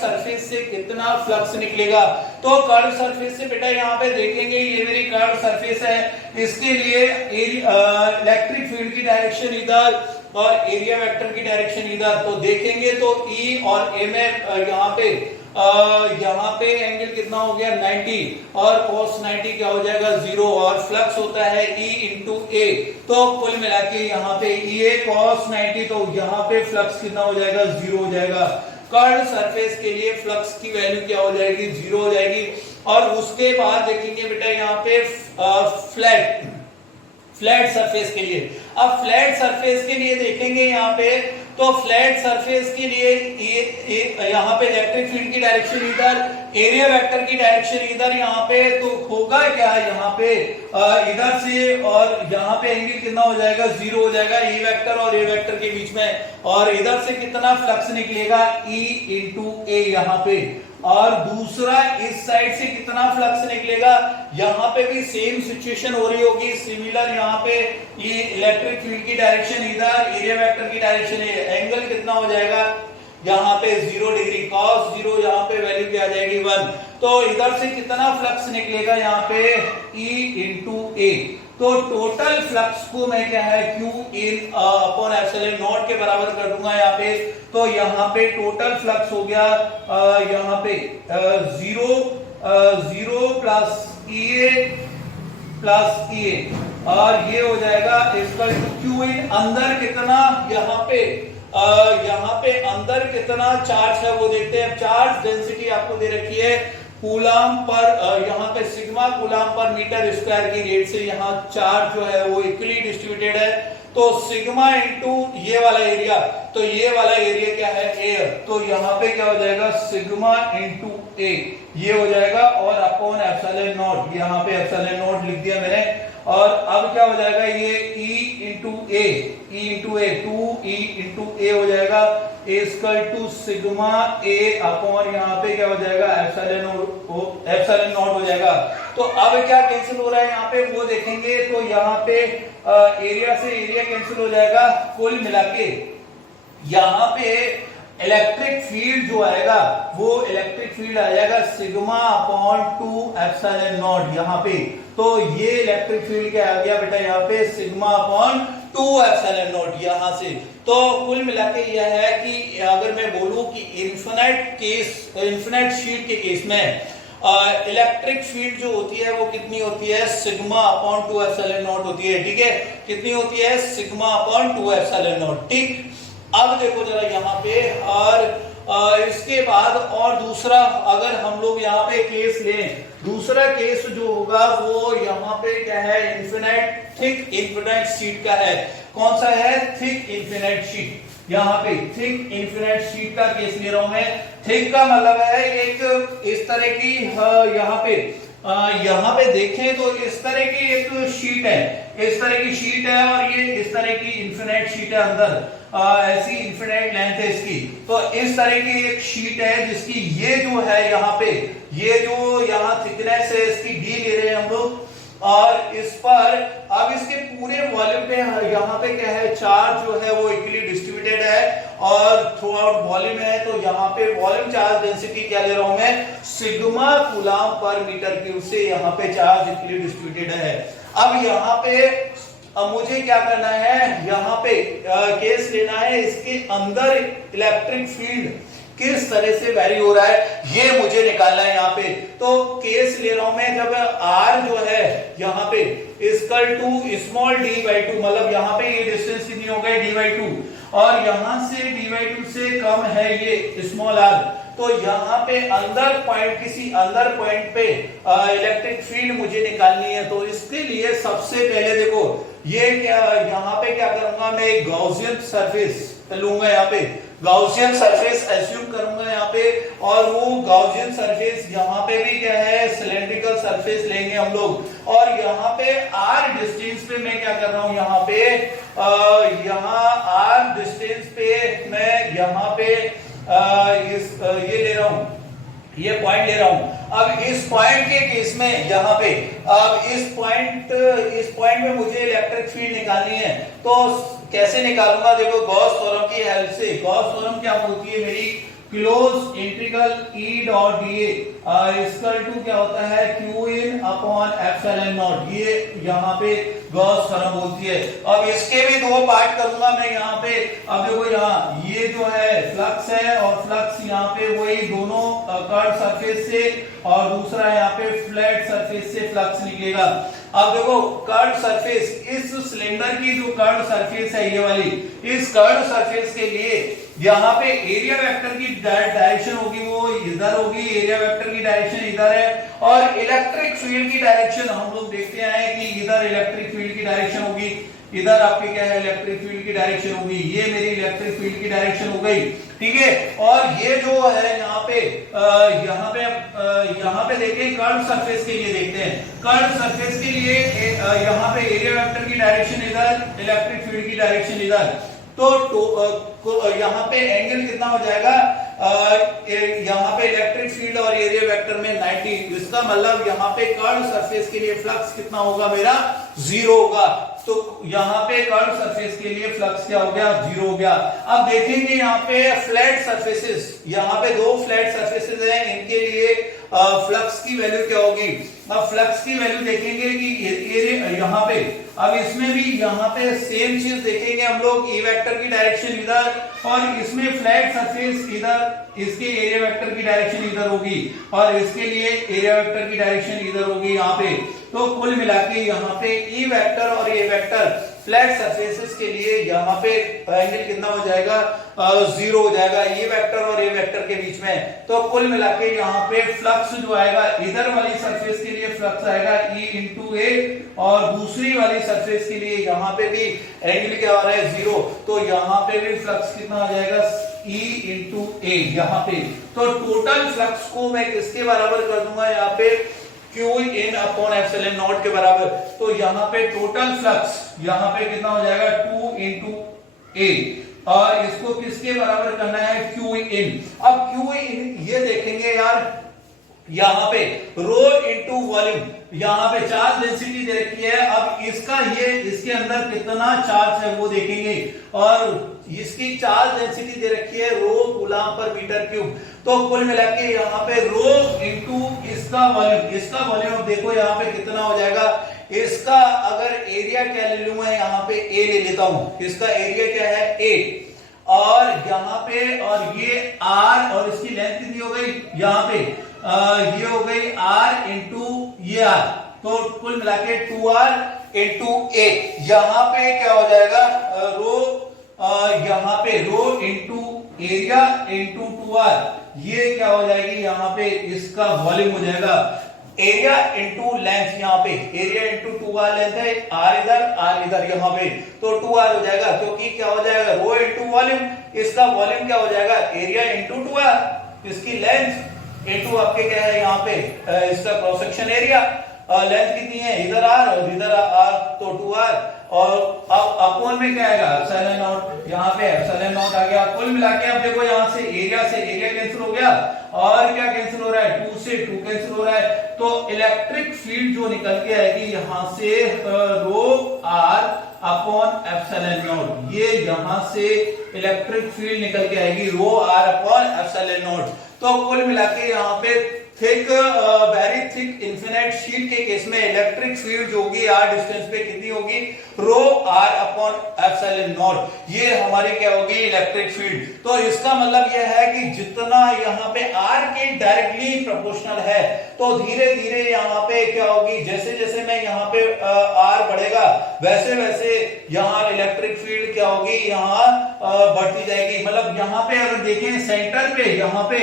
सरफेस से कितना फ्लक्स निकलेगा, तो कर्व सरफेस से बेटा यहाँ पे देखेंगे, ये मेरी कर्व सरफेस है, इसके लिए इलेक्ट्रिक फील्ड की डायरेक्शन इधर और एरिया वेक्टर की डायरेक्शन इधर। तो देखेंगे तो E और A में यहाँ पे एंगल कितना हो गया 90, और cos 90 क्या हो जाएगा 0, और फ्लक्स होता है E इंटू A। तो कुल मिला के यहाँ पे E cos 90, तो यहाँ पे फ्लक्स कितना हो जाएगा 0 हो जाएगा। कर्व सरफेस के लिए फ्लक्स की वैल्यू क्या हो जाएगी 0 हो जाएगी। और उसके बाद देखेंगे बेटा यहाँ पे फ्लैट सरफेस के लिए। अब फ्लैट सरफेस के लिए देखेंगे यहाँ पे, तो फ्लैट सरफेस के लिए यहाँ पे इलेक्ट्रिक फील्ड की डायरेक्शन इधर, एरिया वेक्टर की डायरेक्शन इधर, यहाँ पे तो होगा क्या, यहाँ पे इधर से और यहाँ पे एंगल कितना हो जाएगा 0 हो जाएगा, E वेक्टर और A वेक्टर के बीच में। और इधर से कितना फ्लक्स निकलेगा E इंटू A यहाँ पे, और दूसरा इस साइड से कितना फ्लक्स निकलेगा, यहाँ पे भी सेम सिचुएशन हो रही होगी, सिमिलर। यहाँ पे ये इलेक्ट्रिक फील्ड की डायरेक्शन इधर, एरिया वेक्टर की डायरेक्शन है, एंगल कितना हो जाएगा यहाँ पे 0 डिग्री, cos 0 यहाँ पे वैल्यू क्या आ जाएगी 1। तो इधर से कितना फ्लक्स निकलेगा यहाँ पे E इंटू ए। तो टोटल फ्लक्स को मैं क्या है Q in upon epsilon not के बराबर कर दूंगा यहाँ पे। तो यहाँ पे टोटल फ्लक्स हो गया यहाँ पे 0 प्लस E A और ये हो जाएगा इसका Q इन अंदर कितना यहाँ पे अंदर कितना चार्ज है वो देखते हैं। चार्ज डेंसिटी आपको दे रखी है कूलम पर, यहाँ पे sigma coulomb per metre square की रेट से यहाँ चार्ज जो है वो इक्वली डिस्ट्रीब्यूटेड है। तो सिग्मा इंटू ये वाला एरिया, तो ये वाला एरिया क्या है एयर, तो यहाँ पे क्या हो जाएगा सिग्मा इंटू ए ये हो जाएगा और अपॉन एप्सिलॉन नॉट, यहाँ पे एप्सिलॉन नॉट लिख दिया मैंने। और अब क्या हो जाएगा ये E into A 2E into A हो जाएगा equal to sigma A upon यहाँ पे क्या हो जाएगा एप्सिलॉन नॉट हो जाएगा। तो अब क्या कैंसिल हो रहा है यहाँ पे वो देखेंगे। तो यहाँ पे एरिया से एरिया कैंसिल हो जाएगा, कुल मिला के यहाँ पे इलेक्ट्रिक फील्ड जो आएगा वो इलेक्ट्रिक फील्ड आ जाएगा सिग्मा अपॉन 2 एप्सिलॉन नॉट यहाँ पे। तो ये इलेक्ट्रिक फील्ड क्या आ गया बेटा यहाँ पे सिग्मा अपॉन 2 एप्सिलॉन नॉट यहाँ से। तो कुल मिला के यह है कि अगर मैं बोलूं कि इन्फिनिट शीट के केस में इलेक्ट्रिक फील्ड जो होती है वो कितनी होती है सिग्मा अपॉन 2 एप्सिलॉन नॉट होती है, ठीक है। कितनी होती है सिग्मा अपॉन 2 एप्सिलॉन नॉट, ठीक। अब देखो जरा यहाँ पे और इसके बाद और दूसरा अगर हम लोग यहाँ पे केस लें, दूसरा केस जो होगा वो यहाँ पे क्या है थिक इन्फिनिट शीट का है। कौन सा है थिक इन्फिनिट शीट, यहाँ पे थिक इन्फिनिट शीट का केस ले रहा हूं मैं। थिक का मतलब है एक इस तरह की यहाँ पे देखें तो इस तरह की एक शीट है, इस तरह की शीट है और ये इस तरह की इन्फिनिट शीट है अंदर ऐसी इन्फिनिट लेंथ है इसकी। तो इस तरह की एक शीट है जिसकी ये जो है यहाँ पे ये जो यहाँ थिकनेस है इसकी d ले रहे हैं हम लोग और इस पर अब इसके पूरे वॉल्यूम पे यहाँ पे क्या है चार्ज जो है वो इक्वली डिस्ट्रीब्यूटेड है और थ्रू आउट वॉल्यूम है। तो यहाँ पे वॉल्यूम चार्ज डेंसिटी क्या ले रहा हूं मैं sigma coulomb per metre cube से यहाँ पे चार्ज इक्वली डिस्ट्रीब्यूटेड है। अब यहाँ पे अब मुझे क्या करना है यहाँ पे केस लेना है इसके अंदर इलेक्ट्रिक फील्ड किस तरह से वेरी हो रहा है ये मुझे निकालना है यहाँ पे। तो केस ले रहा हूं मैं जब r जो है यहाँ पे equal to small d by 2, मतलब यहाँ पे ये डिस्टेंस कितनी हो गई d बाई 2 और यहाँ से d बाई 2 से कम है ये स्मॉल r। तो यहाँ पे अंदर पॉइंट किसी अंदर पॉइंट पे इलेक्ट्रिक फील्ड मुझे निकालनी है। तो इसके लिए सबसे पहले देखो ये क्या यहाँ पे क्या करूंगा मैं एक गॉसियन सरफेस लूंगा, यहाँ पे गॉसियन सरफेस एज्यूम करूंगा यहाँ पे और वो गॉसियन सरफेस यहाँ पे भी क्या है सिलेंड्रिकल सरफेस लेंगे हम लोग और यहाँ पे r डिस्टेंस पे मैं क्या कर रहा हूँ यहाँ पे यहाँ r डिस्टेंस पे मैं यहाँ पे ये ले रहा हूँ ये पॉइंट ले रहा हूं। अब इस पॉइंट के केस में यहाँ पे अब इस पॉइंट में मुझे इलेक्ट्रिक फील्ड निकालनी है। तो कैसे निकालूंगा देखो गॉस थ्योरम की हेल्प से। गॉस थ्योरम क्या होती है मेरी close integral E dot dA equal to क्या होता है Q in upon epsilon naught, ये यहाँ पे गॉस थ्योरम होती है। अब इसके भी दो पार्ट करूंगा मैं यहाँ पे। अब देखो यहाँ ये जो है फ्लक्स है और फ्लक्स यहाँ पे वही दोनों कर्व सरफेस से और दूसरा यहाँ पे फ्लैट सरफेस से फ्लक्स निकलेगा। अब देखो कर्व सरफेस इस सिलेंडर की जो कर्व सरफेस है ये वाली इस कर्व सरफेस के लिए यहाँ पे एरिया वेक्टर की डायरेक्शन होगी वो इधर होगी, एरिया वेक्टर की डायरेक्शन इधर है और इलेक्ट्रिक फील्ड की डायरेक्शन हम लोग देखते हैं कि इधर इलेक्ट्रिक फील्ड की डायरेक्शन होगी, इधर आपकी क्या है इलेक्ट्रिक फील्ड की डायरेक्शन होगी। ये मेरी इलेक्ट्रिक फील्ड की डायरेक्शन हो गई, ठीक है। और ये जो है यहाँ पे देखिए कर्व सरफेस के लिए देखते हैं। कर्व सरफेस के लिए यहाँ पे एरिया वेक्टर की डायरेक्शन इधर, इलेक्ट्रिक फील्ड की डायरेक्शन इधर। तो यहाँ पे एंगल कितना हो जाएगा यहाँ पे इलेक्ट्रिक फील्ड और एरिया वेक्टर में 90। इसका मतलब यहाँ पे कर्व सरफेस के लिए फ्लक्स कितना होगा मेरा 0 होगा। तो यहाँ पे कर्व सरफेस के लिए फ्लक्स क्या हो गया, जीरो हो गया। अब देखेंगे यहाँ पे फ्लैट सरफेसेस, यहाँ पे दो फ्लैट सरफेसेस हैं, इनके लिए फ्लक्स की वैल्यू क्या होगी। अब फ्लक्स की वैल्यू देखेंगे कि यहाँ पे, अब इसमें भी यहाँ पे सेम चीज देखेंगे हम लोग, ए वेक्टर की डायरेक्शन इधर और इसमें फ्लैट सरफेस इधर, इसके एरिया वेक्टर की डायरेक्शन इधर होगी और इसके लिए एरिया वेक्टर की डायरेक्शन इधर होगी यहाँ पे। तो कुल मिला के यहाँ पे ई वेक्टर और ए वेक्टर फ्लैट सरफेसेस के लिए यहाँ पे एंगल कितना हो जाएगा, जीरो हो जाएगा ई वेक्टर और ए वेक्टर के बीच में। तो कुल मिला के यहाँ पे फ्लक्स जो आएगा, इधर वाली सरफेस के लिए फ्लक्स आएगा ई इंटू ए और दूसरी वाली सरफेस के लिए यहाँ पे भी एंगल क्या हो रहा है, जीरो। तो यहाँ पे भी फ्लक्स कितना आ जाएगा, E इंटू ए यहाँ पे। तो टोटल फ्लक्स को मैं किसके बराबर कर दूंगा यहाँ पे, Q in upon epsilon not के बराबर। तो यहाँ पे टोटल फ्लक्स यहाँ पे कितना हो जाएगा, 2 इंटू ए और इसको किसके बराबर करना है, Q इन। अब Q इन ये देखेंगे यार, यहाँ पे रो इंटू वॉल्यूम, यहाँ पे चार्ज डेंसिटी दे रखी है। अब इसका ये इसके अंदर कितना चार्ज है वो देखेंगे और इसकी चार्ज डेंसिटी दे रखी है रो कूलम पर मीटर क्यूब। तो कुल मिला के यहाँ पे रो इंटू इसका वॉल्यूम अब देखो यहाँ पे कितना हो जाएगा। इसका अगर एरिया क्या ले लूं मैं, यहाँ पे ए ले लेता हूं, इसका एरिया क्या है, ए और यहाँ पे और ये आर और इसकी लेंथ कितनी हो गई, यहाँ पे ये हो गई आर इंटू ये आर। तो कुल मिला के 2r इंटू ए, यहाँ पे क्या हो जाएगा, यहाँ पे rho into area into 2r, ये क्या हो जाएगी यहाँ पे, इसका वॉल्यूम हो जाएगा। एरिया इंटू लेंथ, यहाँ पे एरिया इंटू 2r लेंथ है, आर इधर यहाँ पे, तो 2r हो जाएगा क्योंकि क्या हो जाएगा, रो इंटू वॉल्यूम, इसका वॉल्यूम क्या हो जाएगा, एरिया इंटू 2r, इसकी लेंथ इंटू आपके क्या है यहाँ पे इसका क्रॉस सेक्शन एरिया। लेंथ कितनी है, इधर आर और इधर आर, तो 2r और अब अपॉन में क्या आएगा, एप्सिलॉन नॉट, यहाँ पे एप्सिलॉन नॉट आ गया। कुल मिला के अब देखो यहाँ से एरिया कैंसिल हो गया और क्या कैंसिल हो रहा है, 2 से 2 कैंसिल हो रहा है। तो इलेक्ट्रिक फील्ड जो निकल के आएगी यहाँ से रो आर अपॉन एप्सिलॉन नॉट, ये यहाँ से इलेक्ट्रिक फील्ड निकल के आएगी रो आर अपॉन एप्सिलॉन नॉट। तो कुल मिला के यहाँ पे thick very thick infinite sheet के केस में इलेक्ट्रिक फील्ड जो होगी आर डिस्टेंस पे कितनी होगी, रो आर अपॉन एप्सिलॉन नॉट, ये हमारी क्या होगी, इलेक्ट्रिक फील्ड। तो इसका मतलब यह है कि जितना यहाँ पे आर के डायरेक्टली प्रोपोर्शनल है, तो धीरे धीरे यहाँ पे क्या होगी, जैसे जैसे मैं यहाँ पे आर बढ़ेगा वैसे वैसे यहाँ इलेक्ट्रिक फील्ड क्या होगी, यहाँ बढ़ती जाएगी। मतलब यहाँ पे अगर देखें सेंटर पे यहाँ पे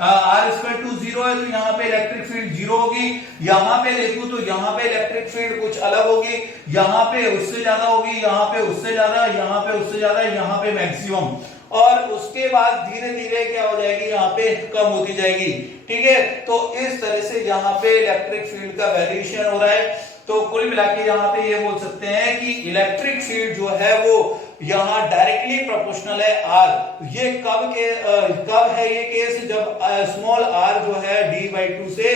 आर स्क्वायर टू 0 है, तो यहाँ पे इलेक्ट्रिक फील्ड 0 होगी। यहाँ पे देखूं तो यहाँ पे इलेक्ट्रिक फील्ड कुछ अलग होगी, यहाँ पे उससे ज्यादा होगी, यहाँ पे उससे ज्यादा, यहाँ पे उससे ज्यादा, यहाँ पे मैक्सिमम, और उसके बाद धीरे धीरे क्या हो जाएगी, यहाँ पे कम होती जाएगी। ठीक है, तो इस तरह से यहाँ पे इलेक्ट्रिक फील्ड का वेरिएशन हो रहा है। तो कुल मिला के यहाँ पे ये बोल सकते हैं कि इलेक्ट्रिक फील्ड जो है वो यहाँ डायरेक्टली प्रोपोर्शनल है आर। ये कब है ये केस, जब स्मॉल आर जो है d/2 से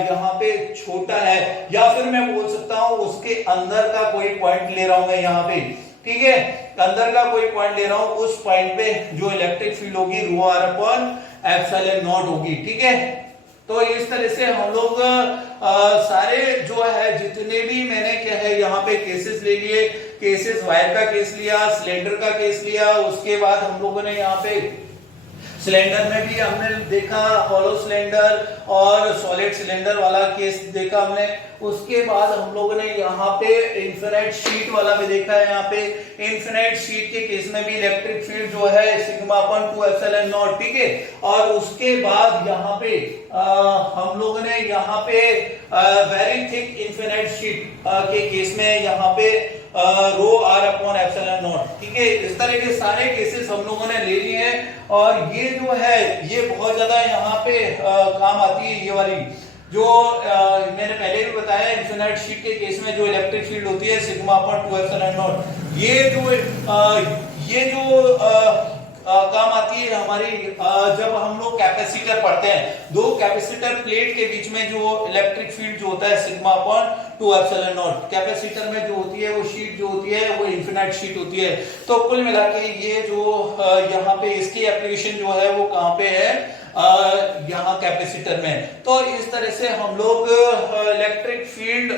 यहाँ पे छोटा है, या फिर मैं बोल सकता हूँ उसके अंदर का कोई पॉइंट ले रहा हूं मैं यहाँ पे। ठीक है, अंदर का कोई पॉइंट ले रहा हूं, उस पॉइंट पे जो इलेक्ट्रिक फील्ड होगी रो आर अपॉन एप्सिलॉन नॉट होगी। ठीक है, तो इस तरह से हम लोग सारे जो है जितने भी मैंने क्या है यहाँ पे केसेस ले लिए, केसेस वायर का केस लिया, सिलेंडर का केस लिया, उसके बाद हम लोगों ने यहाँ पे सिलेंडर में भी हमने देखा हॉलो सिलेंडर और सॉलिड सिलेंडर वाला केस देखा हमने। उसके बाद हम लोगों ने यहाँ पे इन्फिनिट शीट वाला भी देखा है। यहाँ पे इन्फिनिट शीट के केस में भी इलेक्ट्रिक फील्ड जो है सिग्मा अपॉन 2 एप्सिलॉन नॉट। ठीक है, और उसके बाद यहाँ पे हम लोगों ने यहाँ पे वेरी थिक इन्फिनिट शीट के केस में यहाँ पे रो आर अपॉन एप्सिलॉन नॉट। ठीक है, इस तरह के सारे केसेस हम लोगों ने ले लिए हैं, और ये जो है ये बहुत ज्यादा यहाँ पे काम आती है। ये वाली जो मैंने पहले भी बताया, इन्फिनिट शीट के केस में जो इलेक्ट्रिक फील्ड होती है सिग्मा अपॉन 2 एप्सिलॉन नॉट, ये जो काम आती है हमारी जब हम लोग कैपेसिटर पढ़ते हैं। दो कैपेसिटर प्लेट के बीच में जो इलेक्ट्रिक फील्ड जो होता है sigma upon 2 epsilon not. Capacitor में जो होती है वो शीट जो होती है वो इनफिनाइट शीट होती है। तो कुल मिला के ये जो यहाँ पे इसकी एप्लीकेशन जो है वो कहाँ पे है, यहाँ कैपेसिटर में। तो इस तरह से हम लोग इलेक्ट्रिक फील्ड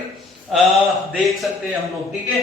देख सकते हैं हम लोग, ठीक है।